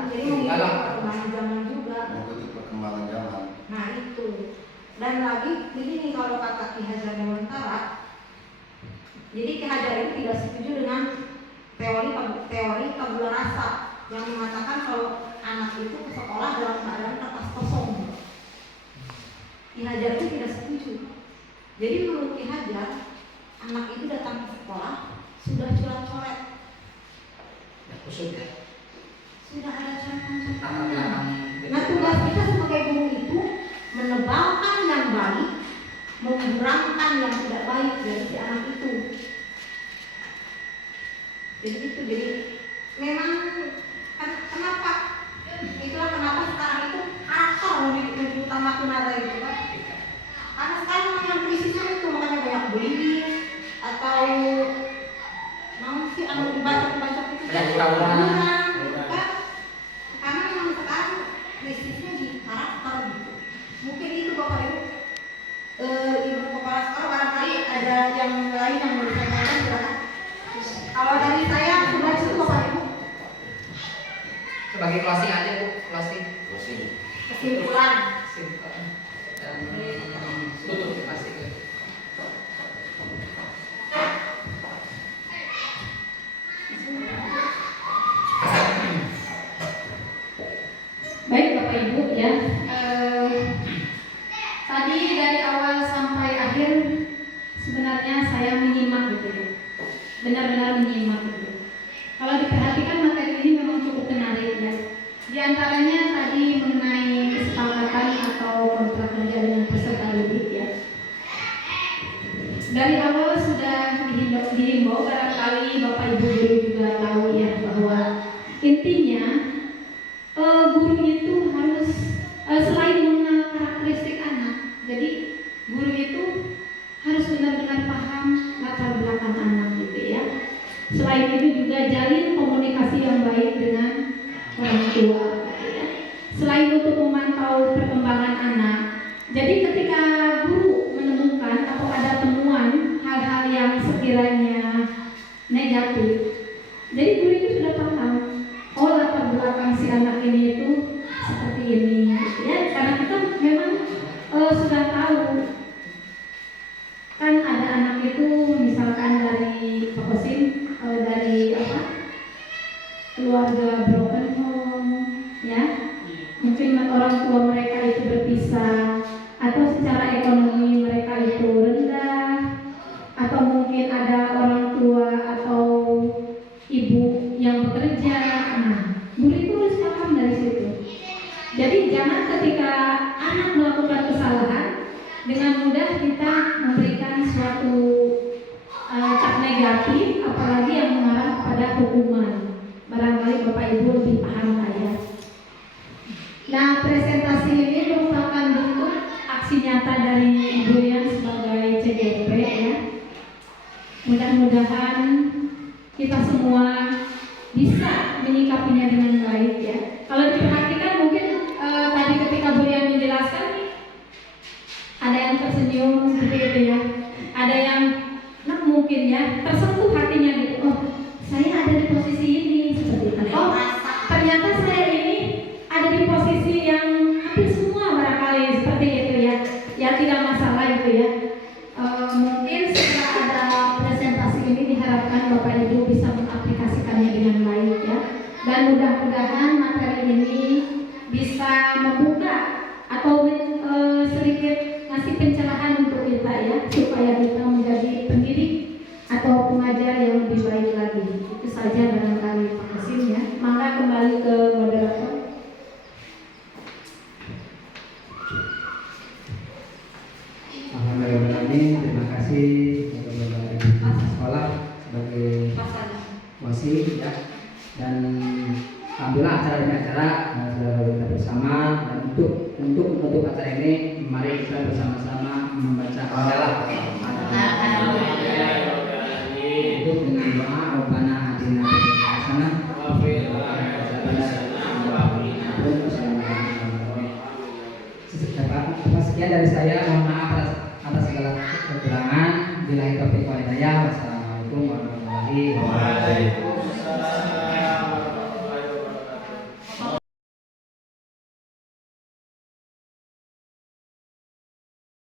jadi mengikuti perkembangan zaman juga. Mengikuti perkembangan zaman. Nah itu. Dan lagi begini kalau kata Ki Hajar Dewantara, jadi Ki Hajar itu tidak setuju dengan teori tabula rasa yang mengatakan kalau anak itu ke sekolah dalam keadaan kertas kosong. Ki Hajar itu tidak setuju. Jadi menurut Ki Hajar, anak itu datang ke sekolah sudah coret-coret. Kusut ya. Sudah ada Latar coret-coretnya. belakang. Nah tugas kita sebagai guru itu menebalkan yang baik, mengurangkan yang tidak baik dari si anak itu. Jadi itu, jadi memang kenapa? Itulah kenapa sekarang itu karakter lebih utama tunara itu kan. Karena sekarang memang yang krisisnya itu makanya banyak bullying atau mau sih anu dibaca itu Banyak tawuran. kan? Karena memang sekarang krisisnya di karakter gitu. Mungkin itu Bapak Ibu. Ibu kepala sekolah barangkali ada yang lain yang mau disampaikan silakan. Kalau dari saya sudah cukup Bapak Ibu. Sebagai closing aja Bu, closing. Kesimpulan. Dan tutup pasti. Baik Bapak Ibu ya, tadi dari awal sampai akhir sebenarnya saya menyimak gitu ya, benar-benar menyimak gitu. Kalau diperhatikan materi ini memang cukup menarik ya. Di antaranya tadi mengenai kesepakatan atau kontrak kerja dengan peserta didik ya. Dari awal sudah dihimbau barangkali Bapak Ibu guru juga tahu ya bahwa intinya guru itu harus selain mengenal karakteristik anak, jadi guru itu harus benar-benar paham latar belakang anak gitu ya. Selain itu juga jalin komunikasi yang baik dengan orang tua gitu ya. Selain untuk memantau perkembangan anak, jadi ketika guru menemukan atau ada temuan hal-hal yang sekiranya negatif, jadi guru itu sudah paham, oh latar belakang si anak ini itu seperti ini gitu ya. Karena kita memang sudah tahu kan ada anak itu misalkan dari dari keluarga broken home ya, mungkin orang tua mereka itu berpisah atau secara ekonomi mereka itu rendah, atau mungkin ada orang tua atau ibu yang bekerja. Nah, guru itu harus paham dari situ. Jadi jangan ketika anak melakukan kesalahan dengan mudah kita memberikan suatu cap negatif, apalagi yang mengarah kepada hukuman. Barangkali Bapak Ibu lebih paham ya. Nah, presentasi ini merupakan bentuk aksi nyata dari Ibu Rian sebagai CGP ya. Mudah-mudahan kita semua bisa menyikapinya dengan baik ya. Kalau diperhatikan mungkin tadi ketika Bu Rian menjelaskan ada yang tersenyum seperti itu ya. Ada yang mungkin ya tersentuh hatinya gitu. Oh, saya ada di posisi ini seperti itu. Oh, ternyata saya ini ada di posisi yang hampir semua barangkali seperti itu ya. Ya tidak masalah itu ya. Mungkin setelah ada presentasi ini diharapkan Bapak Ibu bisa mengaplikasikannya dengan baik ya. Dan mudah-mudahan materi ini bisa membuka atau sedikit ngasih pencerahan untuk kita ya, supaya kita menjadi pendidik atau pengajar yang lebih baik lagi. Itu saja barangkali Pak Hasim ya. Maka kembali ke moderator. Alhamdulillah, terima kasih kepada Bapak Ibu sekolah sebagai wasi ya. Dan alhamdulillah acara demi acara sudah kita bersama, dan untuk menutup acara ini mari kita bersama-sama membaca al-Fatihah untuk dengan doa Rabbana atina fid dunya hasanah wa fil akhirati hasanah wa qina sekian dari saya, mohon maaf atas segala kekurangan. Billahi taufiq wal hidayah. Wassalamualaikum warahmatullahi wabarakatuh.